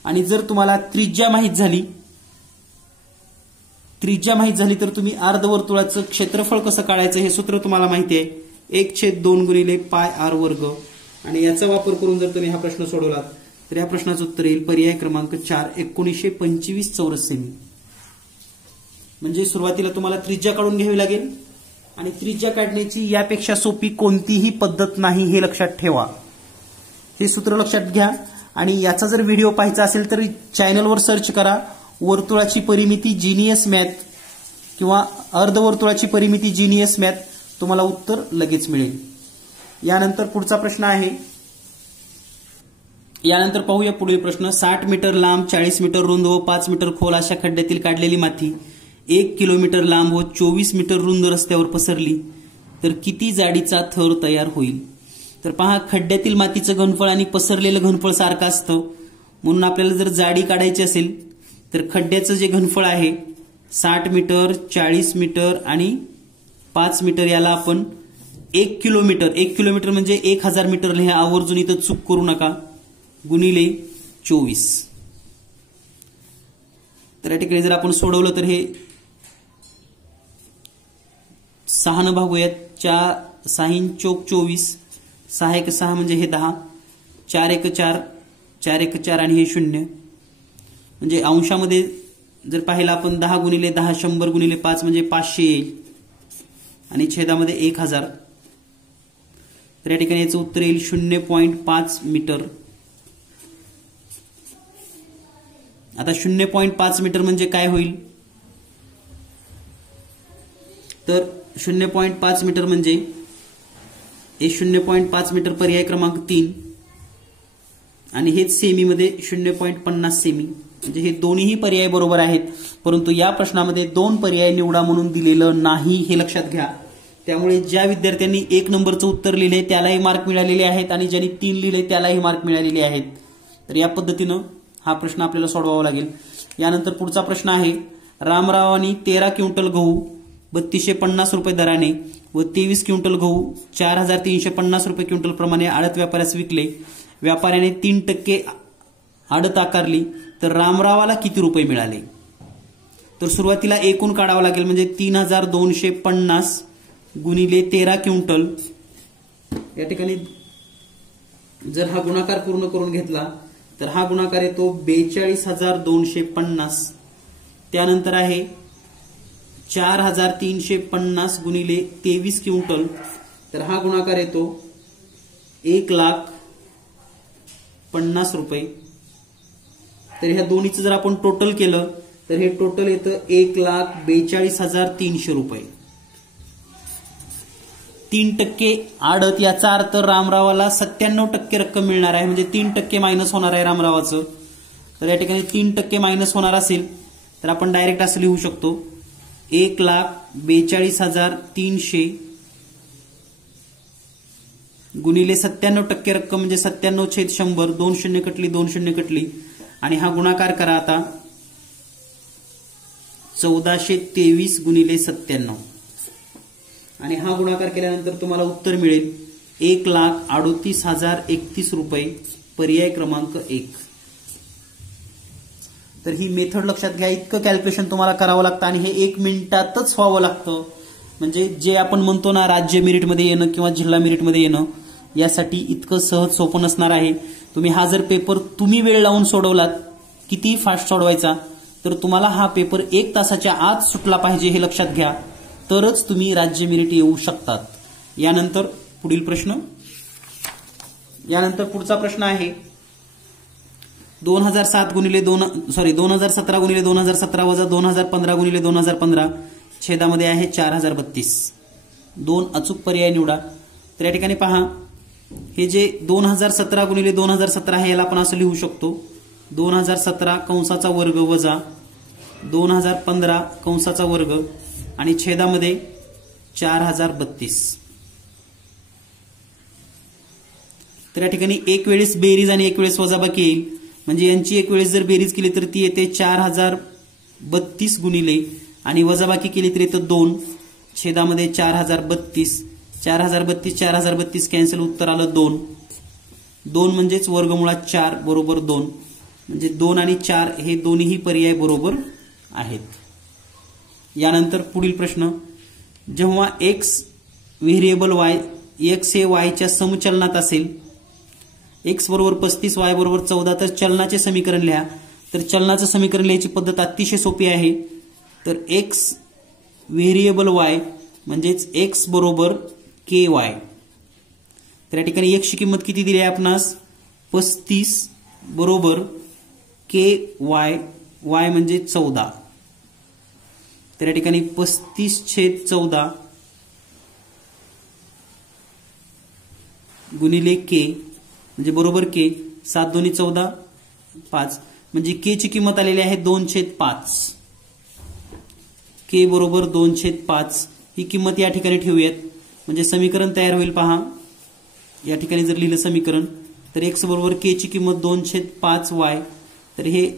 आणि जर तुम्हाला त्रिज्या माहित झाली तर तुम्ही अर्धवर्तुळाचं क्षेत्रफळ कसं काढायचं हे सूत्र तुम्हाला माहिती आहे, 1/2 गुणिले पाय r वर्ग. आणि याचा वापर करून जर तुम्ही हा प्रश्न सोडवलात तर या प्रश्नाचं उत्तर येईल पर्याय क्रमांक 4, 1925 चौरस सेमी. म्हणजे सुरुवातीला तुम्हाला त्रिज्या काढून घ्यावी लागेल, आणि त्रिज्या काढण्याची यापेक्षा सोपी कोणतीही पद्धत नाही हे लक्षात ठेवा. हे सूत्र लक्षात घ्या. आणि याचा जर व्हिडिओ पाहायचा असेल तर चॅनलवर सर्च करा, वर्तुळाची परिमिती जीनियस मॅथ किंवा अर्धवर्तुळाची परिमिती जीनियस मॅथ, तुम्हाला उत्तर लगेच मिळेल. यानंतर पुढचा प्रश्न आहे. यानंतर पाहूया पुढील प्रश्न, 60 मीटर लांब, 40 मीटर रुंद व 5 मीटर खोल अशा खड्ड्यातील काढलेली माती 1 किलोमीटर लांब व 24 मीटर रुंद रस्त्यावर पसरली तर किती जाडीचा थर तयार होईल? तर पहा, खड्ड्यातील मातीचं घनफळ आणि पसरलेलं घनफळ सारखं असतं, म्हणून आपल्याला जर जाडी काढायची असेल तर खड्ड्याचं जे घनफळ आहे 60 मीटर, 40 मीटर आणि 5 मीटर, याला आपण 1 किलोमीटर म्हणजे 1000 मीटर लिहा, आवर्जून इथं चूक करू नका, गुणिले 24. तर या ठिकाणी जर आपण सोडवलं तर हे 6 न भागूयात, 4 6 चोक 24, 6 1 6 म्हणजे हे 10, 4 1 4, 4 1 4 आणि हे 0. म्हणजे अंशामध्ये जर पाहिलं आपण 10 गुणिले 10 100 गुणिले 5 म्हणजे 500 येईल, आणि छेदामध्ये 1000. तर या ठिकाणी याचं उत्तर येईल 0.5 मीटर. आता 0.5 मीटर म्हणजे काय होईल? तर 0.5 मीटर म्हणजे हे 0.5 मीटर पर्याय क्रमांक 3, आणि हेच सेमीमध्ये 0.50 सेमी. म्हणजे हे दोन्ही पर्याय बरोबर आहेत, परंतु या प्रश्नामध्ये 2 पर्याय निवडा म्हणून दिलेलं नाही, हे लक्षात घ्या. त्यामुळे ज्या विद्यार्थ्यांनी 1 नंबरचं उत्तर लिहिले त्यालाही मार्क मिळालेले आहेत, आणि ज्यांनी 3 लिहिले त्यालाही मार्क मिळालेले आहेत. तर या पद्धतीनं हा प्रश्न आपल्याला सोडवावा लागेल. यानंतर पुढचा प्रश्न आहे, रामरावांनी 13 क्विंटल गहू 3250 रुपये दराने व 23 क्विंटल गहू 4350 रुपये क्विंटल प्रमाणे आडत व्यापाऱ्यास विकले. व्यापाऱ्याने 3% आडत आकारली तर रामरावाला किती रुपये मिळाले? तर सुरुवातीला एकूण काढावं लागेल, म्हणजे 3250 गुणिले 13 क्विंटल. या ठिकाणी जर हा गुणाकार पूर्ण करून घेतला तर हा गुणाकार येतो 42,250. त्यानंतर आहे 4,350 गुणिले 23 क्विंटल, तर हा गुणाकार येतो 1,50,000 रुपये. तर ह्या दोन्हीचं जर आपण टोटल केलं तर हे टोटल येतं 1,42,300 रुपये. 3% आडत, याचा अर्थ रामरावाला 97% रक्कम मिळणार आहे, म्हणजे 3% मायनस होणार आहे रामरावाचं. तर या ठिकाणी 3% मायनस होणार असेल तर आपण डायरेक्ट असं लिहू शकतो 1,42,300 गुणिले 97% रक्कम म्हणजे 97/100, 2 शून्य कटली 2 शून्य कटली, आणि हा गुणाकार करा आता 1423 गुणिले 97. आणि हा गुणाकार केल्यानंतर तुम्हाला उत्तर मिळेल 1,38,031 रुपये, पर्याय क्रमांक 1. तर ही मेथड लक्षात घ्या. इतकं कॅल्क्युलेशन तुम्हाला करावं लागतं आणि हे 1 मिनिटातच व्हावं लागतं. म्हणजे जे आपण म्हणतो ना राज्य मेरिटमध्ये येणं किंवा जिल्हा मेरिटमध्ये येणं, यासाठी इतकं सहज सोपं नसणार आहे. तुम्ही हा जर पेपर तुम्ही वेळ लावून सोडवलात, किती फास्ट सोडवायचा, तर तुम्हाला हा पेपर 1 तासाच्या आत सुटला पाहिजे हे लक्षात घ्या, तरच तुम्ही राज्य मेरिट येऊ शकतात. यानंतर पुढील प्रश्न, यानंतर पुढचा प्रश्न आहे 2017 गुणिले 2017 वजा 2015 गुणिले 2015 छेदामध्ये आहे 4032. 2 अचूक पर्याय निवडा. तर या ठिकाणी पहा, हे जे 2017 गुणिले 2017 आहे याला आपण असं लिहू शकतो 2017 कंसाचा वर्ग वजा 2015 कंसाचा वर्ग आणि छेदामध्ये 4032. तर या ठिकाणी एक वेळेस बेरीज आणि एक वेळेस वजाबाकी येईल. म्हणजे यांची एक वेळेस जर बेरीज केली तर ती येते 4032 गुणिले आणि वजाबाकी केली तर येतं 2 छेदामध्ये 4032. 4032 कॅन्सल, उत्तर आलं 2. 2 म्हणजेच वर्गमुळात 4 बरोबर 2. म्हणजे 2 आणि 4 हे दोन्हीही पर्याय बरोबर आहेत. यानंतर पुढील प्रश्न, जेव्हा एक्स व्हेरिएबल वाय, एक्स हे वायच्या समचलनात असेल, एक्स बरोबर 35 वाय बरोबर 14, तर चलनाचे समीकरण लिहा. तर चलनाचं समीकरण लिहायची पद्धत अतिशय सोपी आहे. तर एक्स व्हेरिएबल वाय म्हणजेच एक्स बरोबर के वाय. तर या ठिकाणी एक्सची किंमत किती दिली आहे आपणास, 35 बरोबर के वाय, वाय म्हणजे 14. तर या ठिकाणी 35/14 गुणिले के म्हणजे बरोबर के, 7 2 14 5, म्हणजे के ची किंमत आलेली आहे 2/5. के बरोबर 2/5 ही किंमत या ठिकाणी ठेवूयात. म्हणजे समीकरण तयार होईल. पहा, या ठिकाणी जर लिहिलं समीकरण, तर एक्स बरोबर के ची किंमत 2/5 वाय, तर हे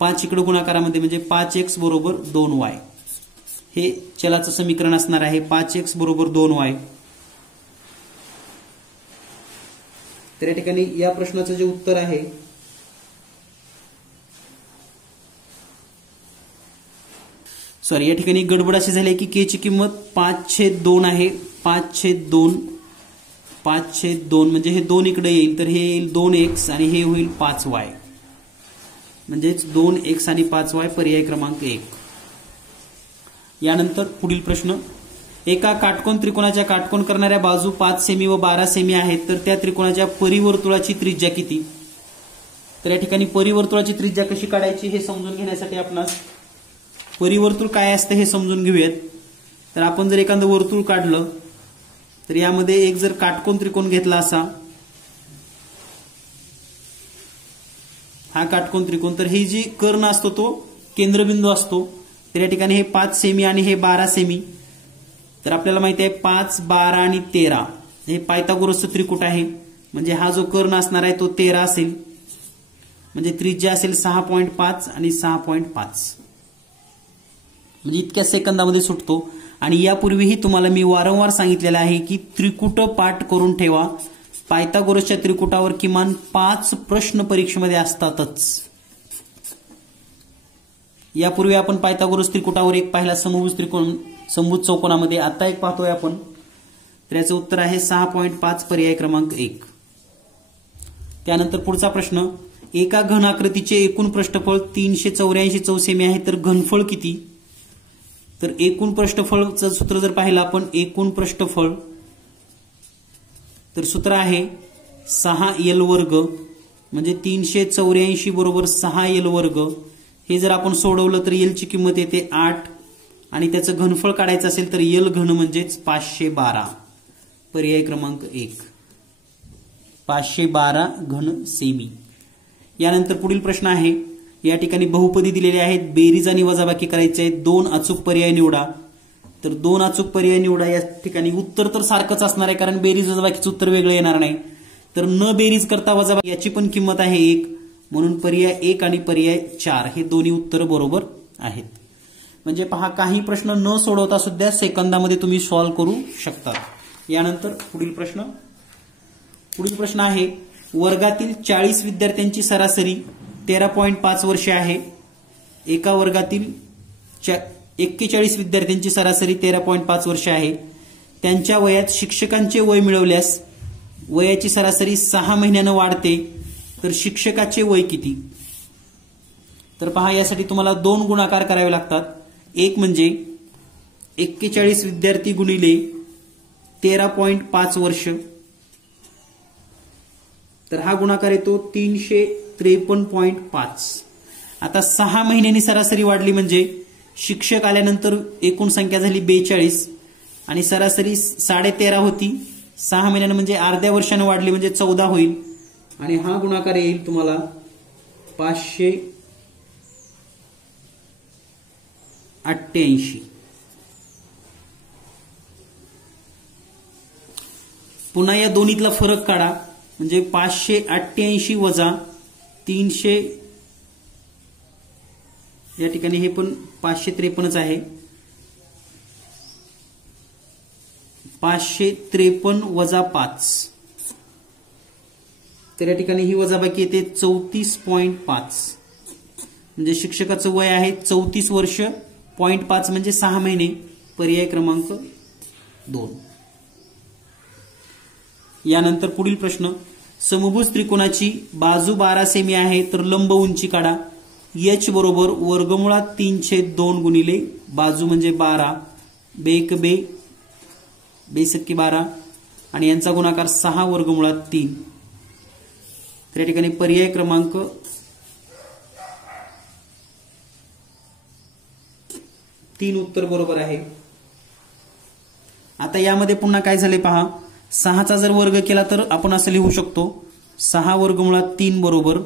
5 इकडे गुणाकारामध्ये म्हणजे 5x बरोबर 2y, हे चलाचं समीकरण असणार आहे. 5x बरोबर 2y. तर या ठिकाणी या प्रश्नाचं जे उत्तर आहे या ठिकाणी गडबड अशी झाली की के ची किंमत 5/2 आहे. 5/2 म्हणजे हे 2 इकडे येईल, तर हे येईल 2x आणि हे होईल 5y, म्हणजेच 2x आणि 5y, पर्याय क्रमांक 1. यानंतर पुढील प्रश्न, एका काटकोन त्रिकोणाच्या काटकोन करणाऱ्या बाजू 5 सेमी व 12 सेमी आहेत, तर त्या त्रिकोणाच्या परिवर्तुळाची त्रिज्या किती. तर या ठिकाणी परिवर्तुळाची त्रिज्या कशी काढायची हे समजून घेण्यासाठी आपणास परिवर्तुळ काय असतं हे समजून घेऊयात. तर आपण जर एखादं वर्तुळ काढलं, तर यामध्ये एक जर काटकोन त्रिकोण घेतला असा, हा काटकोन त्रिकोण, तर ही जी कर्ण असतो तो केंद्रबिंदू असतो. तर या ठिकाणी हे 5 सेमी आणि हे 12 सेमी. तर आपल्याला माहिती आहे 5, 12 आणि 13 हे पायथागोरसचं त्रिकूट आहे. म्हणजे हा जो कर्ण असणार आहे तो 13 असेल. म्हणजे त्रिज्या असेल 6.5 आणि 6.5. म्हणजे इतक्या सेकंदामध्ये सुटतो. आणि यापूर्वीही तुम्हाला मी वारंवार सांगितलेलं आहे की त्रिकूट पाठ करून ठेवा. पायथागोरसच्या त्रिकुटावर किमान 5 प्रश्न परीक्षेमध्ये असतातच. यापूर्वी आपण पायथागोरस त्रिकुटावर एक पाहिला समभुज चौकोनामध्ये, आता एक पाहतोय आपण. तर याचं उत्तर आहे 6.5, पर्याय क्रमांक 1. त्यानंतर पुढचा प्रश्न, एका घनाकृतीचे एकूण पृष्ठफळ 384 चौसेमी आहे, तर घनफळ किती. तर एकूण पृष्ठफळचं सूत्र जर पाहिलं आपण, एकूण पृष्ठफळ, तर सूत्र आहे 6l वर्ग, म्हणजे 384 बरोबर 6l वर्ग. हे जर आपण सोडवलं तर l ची किंमत येते 8 आणि त्याचं घनफळ काढायचं असेल तर l घन म्हणजेच 512, पर्याय क्रमांक 1. 512 घन सेमी. यानंतर पुढील प्रश्न आहे, या ठिकाणी बहुपदी दिलेली आहेत, बेरीज आणि वजाबाकी करायचे आहेत. 2 अचूक पर्याय निवडा. तर 2 अचूक पर्याय निवडा. या ठिकाणी उत्तर तर सारखंच असणार आहे, कारण बेरीज वजाबाकीचं उत्तर वेगळं येणार नाही. तर न बेरीज करता वजाबाकी याची पण किंमत आहे 1, म्हणून पर्याय 1 आणि पर्याय 4 हे दोन्ही उत्तर बरोबर आहेत. म्हणजे पहा काही प्रश्न न सोडवता सुद्धा सेकंदामध्ये तुम्ही सॉल्व्ह करू शकता. यानंतर पुढील प्रश्न आहे वर्गातील 40 विद्यार्थ्यांची सरासरी 13.5 वर्षे आहे. एका वर्गातील 41 विद्यार्थ्यांची सरासरी 13.5 वर्षे आहे. त्यांच्या वयात शिक्षकांचे वय मिळवल्यास वयाची सरासरी 6 महिन्यानं वाढते, तर शिक्षकाचे वय किती? तर पहा यासाठी तुम्हाला 2 गुणाकार करावे लागतात. एक म्हणजे 41 विद्यार्थी गुणिले 13.5 वर्ष, तर हा गुणाकार येतो 353.5. आता 6 महिन्यांनी सरासरी वाढली म्हणजे शिक्षक आल्यानंतर एकूण संख्या झाली 42 आणि सरासरी 13.5 होती. 6 महिन्यानं म्हणजे अर्ध्या वर्षानं वाढली म्हणजे 14 होईल आणि हा गुणाकार येईल तुम्हाला 588. पुन्हा या दोन्हीतला फरक काढा म्हणजे 588 वजा 300, या ठिकाणी हे पण 553च आहे. 553 वजा 5, तर या ठिकाणी ही वजाबाकी येते 34.5. म्हणजे शिक्षकाचं वय आहे 34 वर्ष, 0.5 म्हणजे 6 महिने. पर्याय क्रमांक 2. यानंतर पुढील प्रश्न समभुज त्रिकोणाची बाजू 12 सेमी आहे तर लंब उंची काढा. h बरोबर वर्गमुळात 3/2 गुणिले बाजू म्हणजे 12 बेक बे बेसक्की 12 आणि यांचा गुणाकार 6 वर्गमुळात 3. तर या ठिकाणी पर्याय क्रमांक 3 उत्तर बरोबर आहे. आता यामध्ये पुन्हा काय झाले पहा, 6चा जर वर्ग केला तर आपण असं लिहू शकतो 6 वर्गमुळात 3 बरोबर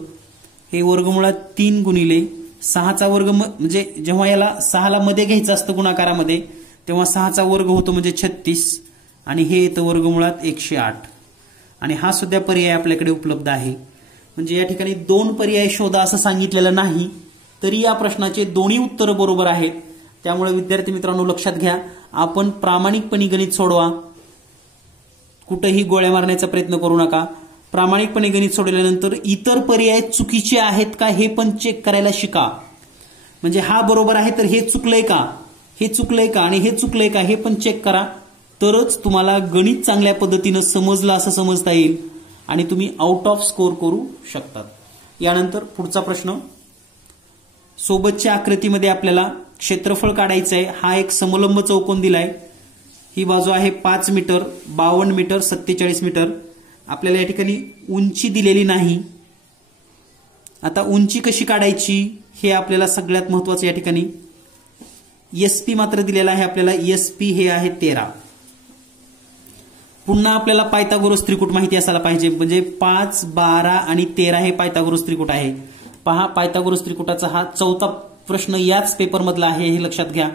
हे वर्गमुळात 3 गुणिले 6चा वर्ग, म्हणजे जेव्हा याला 6ला मध्ये घ्यायचं असतं गुणाकारामध्ये तेव्हा 6चा वर्ग होतो म्हणजे 36 आणि हे येतं वर्गमुळात 108 आणि हा सुद्धा पर्याय आपल्याकडे उपलब्ध आहे. म्हणजे या ठिकाणी 2 पर्याय शोधा असं सांगितलेलं नाही तरी या प्रश्नाचे दोन्ही उत्तर बरोबर आहेत. त्यामुळे विद्यार्थी मित्रांनो लक्षात घ्या, आपण प्रामाणिकपणे गणित सोडवा, कुठेही गोळ्या मारण्याचा प्रयत्न करू नका. प्रामाणिकपणे गणित सोडवल्यानंतर इतर पर्याय चुकीचे आहेत का हे पण चेक करायला शिका. म्हणजे हा बरोबर आहे तर हे चुकलंय का, हे चुकलंय का आणि हे चुकलंय का हे पण चेक करा, तरच तुम्हाला गणित चांगल्या पद्धतीनं समजलं असं समजता येईल आणि तुम्ही आउट ऑफ स्कोर करू शकतात. यानंतर पुढचा प्रश्न, सोबतच्या आकृतीमध्ये आपल्याला क्षेत्रफळ काढायचं आहे. हा एक समलंब चौकोन दिलाय. ही बाजू आहे 5 मीटर, 52 मीटर, 47 मीटर. आपल्याला या ठिकाणी उंची दिलेली नाही. आता उंची कशी काढायची हे आपल्याला सगळ्यात महत्वाचं या ठिकाणी एसपी मात्र दिलेला आहे आपल्याला. एसपी हे आहे 13. पुन्हा आपल्याला पायथागोरस त्रिकूट माहिती असायला पाहिजे. म्हणजे 5, 12 आणि 13 हे पायथागोरस त्रिकूट आहे. पहा पायथागोरस त्रिकूटाचा हा 4था प्रश्न याच पेपर मधला आहे, हे लक्षात घ्या.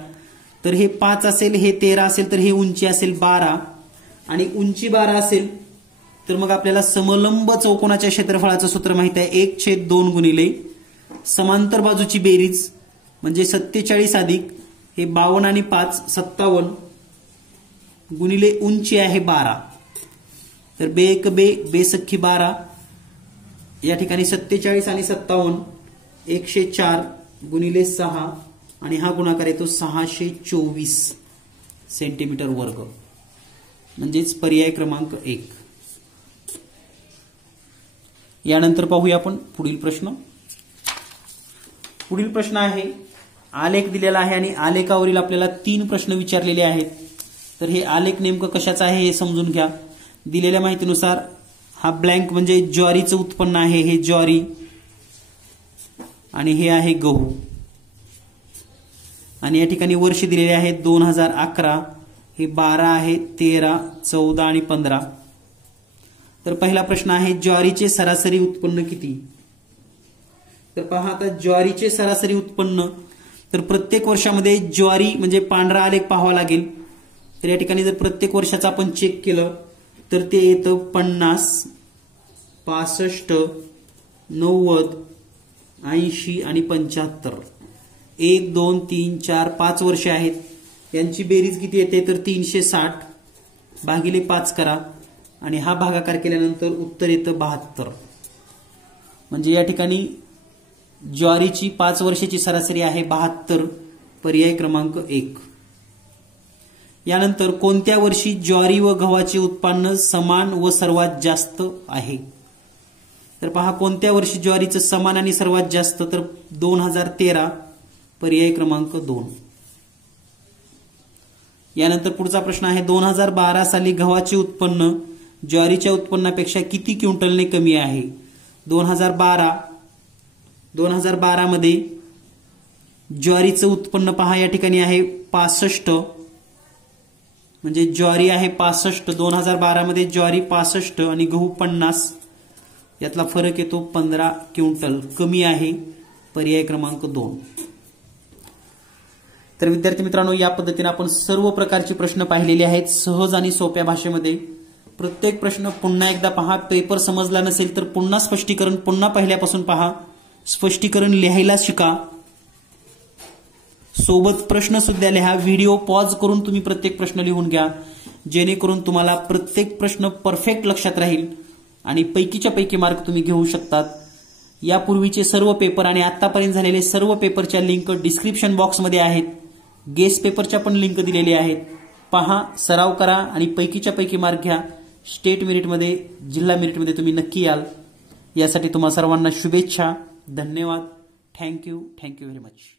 तर हे 5 असेल, हे 13 असेल, तर हे उंची असेल 12 आणि उंची 12 असेल तर मग आपल्याला समलंब चौकोनाच्या क्षेत्रफळाचं सूत्र माहिती आहे 1/2 गुणिले समांतर बाजूची बेरीज म्हणजे 47 अधिक हे 52 आणि 5 57 गुणिले उंची आहे 12. तर बे एक बे बेसख्खी 12, या ठिकाणी 47 आणि 57 104 गुणिले 6 आणि हा गुणाकार येतो 624 सेंटीमीटर वर्ग. म्हणजेच पर्याय क्रमांक 1. यानंतर पाहूया आपण पुढील प्रश्न. पुढील प्रश्न आहे आलेख दिलेला आहे आणि आलेखावरील आपल्याला 3 प्रश्न विचारलेले आहेत. तर हे आलेख नेमकं कशाचं आहे हे समजून घ्या. दिलेल्या माहितीनुसार हा ब्लँक म्हणजे ज्वारीचं उत्पन्न आहे. हे ज्वारी आणि हे आहे गहू आणि या ठिकाणी वर्ष दिलेले आहेत 2011, हे 12 आहे, 13, 14 आणि 15. तर पहिला प्रश्न आहे ज्वारीचे सरासरी उत्पन्न किती. तर पहा आता ज्वारीचे सरासरी उत्पन्न, तर प्रत्येक वर्षामध्ये ज्वारी म्हणजे पांढरा आलेख पाहावा लागेल. तर या ठिकाणी जर प्रत्येक वर्षाचं आपण चेक केलं तर ते येतं 50, 65, 90, 80 आणि 75. 1 2 3 4 5 वर्षे आहेत यांची बेरीज किती येते तर 360 भागिले 5 करा आणि हा भागाकार केल्यानंतर उत्तर येतं 72. म्हणजे या ठिकाणी ज्वारीची 5 वर्षाची सरासरी आहे 72, पर्याय क्रमांक 1. यानंतर कोणत्या वर्षी ज्वारी व गव्हाचे उत्पन्न समान व सर्वात जास्त आहे? तर पहा कोणत्या वर्षी ज्वारीचं समान आणि सर्वात जास्त तर 2013, पर्याय क्रमांक 2. यानंतर पुढचा प्रश्न आहे 2012 साली गव्हाचे उत्पन्न ज्वारीच्या उत्पन्नापेक्षा किती क्विंटलने कमी आहे? 2012 मध्ये ज्वारीचं उत्पन्न पहा या ठिकाणी आहे 65, म्हणजे ज्वारी आहे 65. 2012 मध्ये ज्वारी 65 आणि गहू 50, यातला फरक येतो 15 क्विंटल, कमी आहे, पर्याय क्रमांक 2. तर विद्यार्थी मित्रांनो, या पद्धतीने आपण सर्व प्रकारचे प्रश्न पाहिलेले आहेत सहज आणि सोप्या भाषेमध्ये. प्रत्येक प्रश्न पुन्हा एकदा पहा. पेपर समजला नसेल तर पुन्हा स्पष्टीकरण पुन्हा पहिल्यापासून पहा. स्पष्टीकरण लिहायला शिका. सोबत प्रश्न सुद्धा लिहा. व्हिडिओ पॉज करून तुम्ही प्रत्येक प्रश्न लिहून घ्या, जेणेकरून तुम्हाला प्रत्येक प्रश्न परफेक्ट लक्षात राहील आणि पैकीच्या पैकी मार्क तुम्ही घेऊ शकतात. यापूर्वीचे सर्व पेपर आणि आतापर्यंत झालेले सर्व पेपरच्या लिंक डिस्क्रिप्शन बॉक्समध्ये आहेत. गेस पेपरच्या पण लिंक दिलेली आहेत. पहा, सराव करा आणि पैकीच्या पैकी मार्क घ्या. स्टेट मेरिटमध्ये, जिल्हा मेरिटमध्ये तुम्ही नक्की याल. यासाठी तुम्हा सर्वांना शुभेच्छा. धन्यवाद. Thank you very much.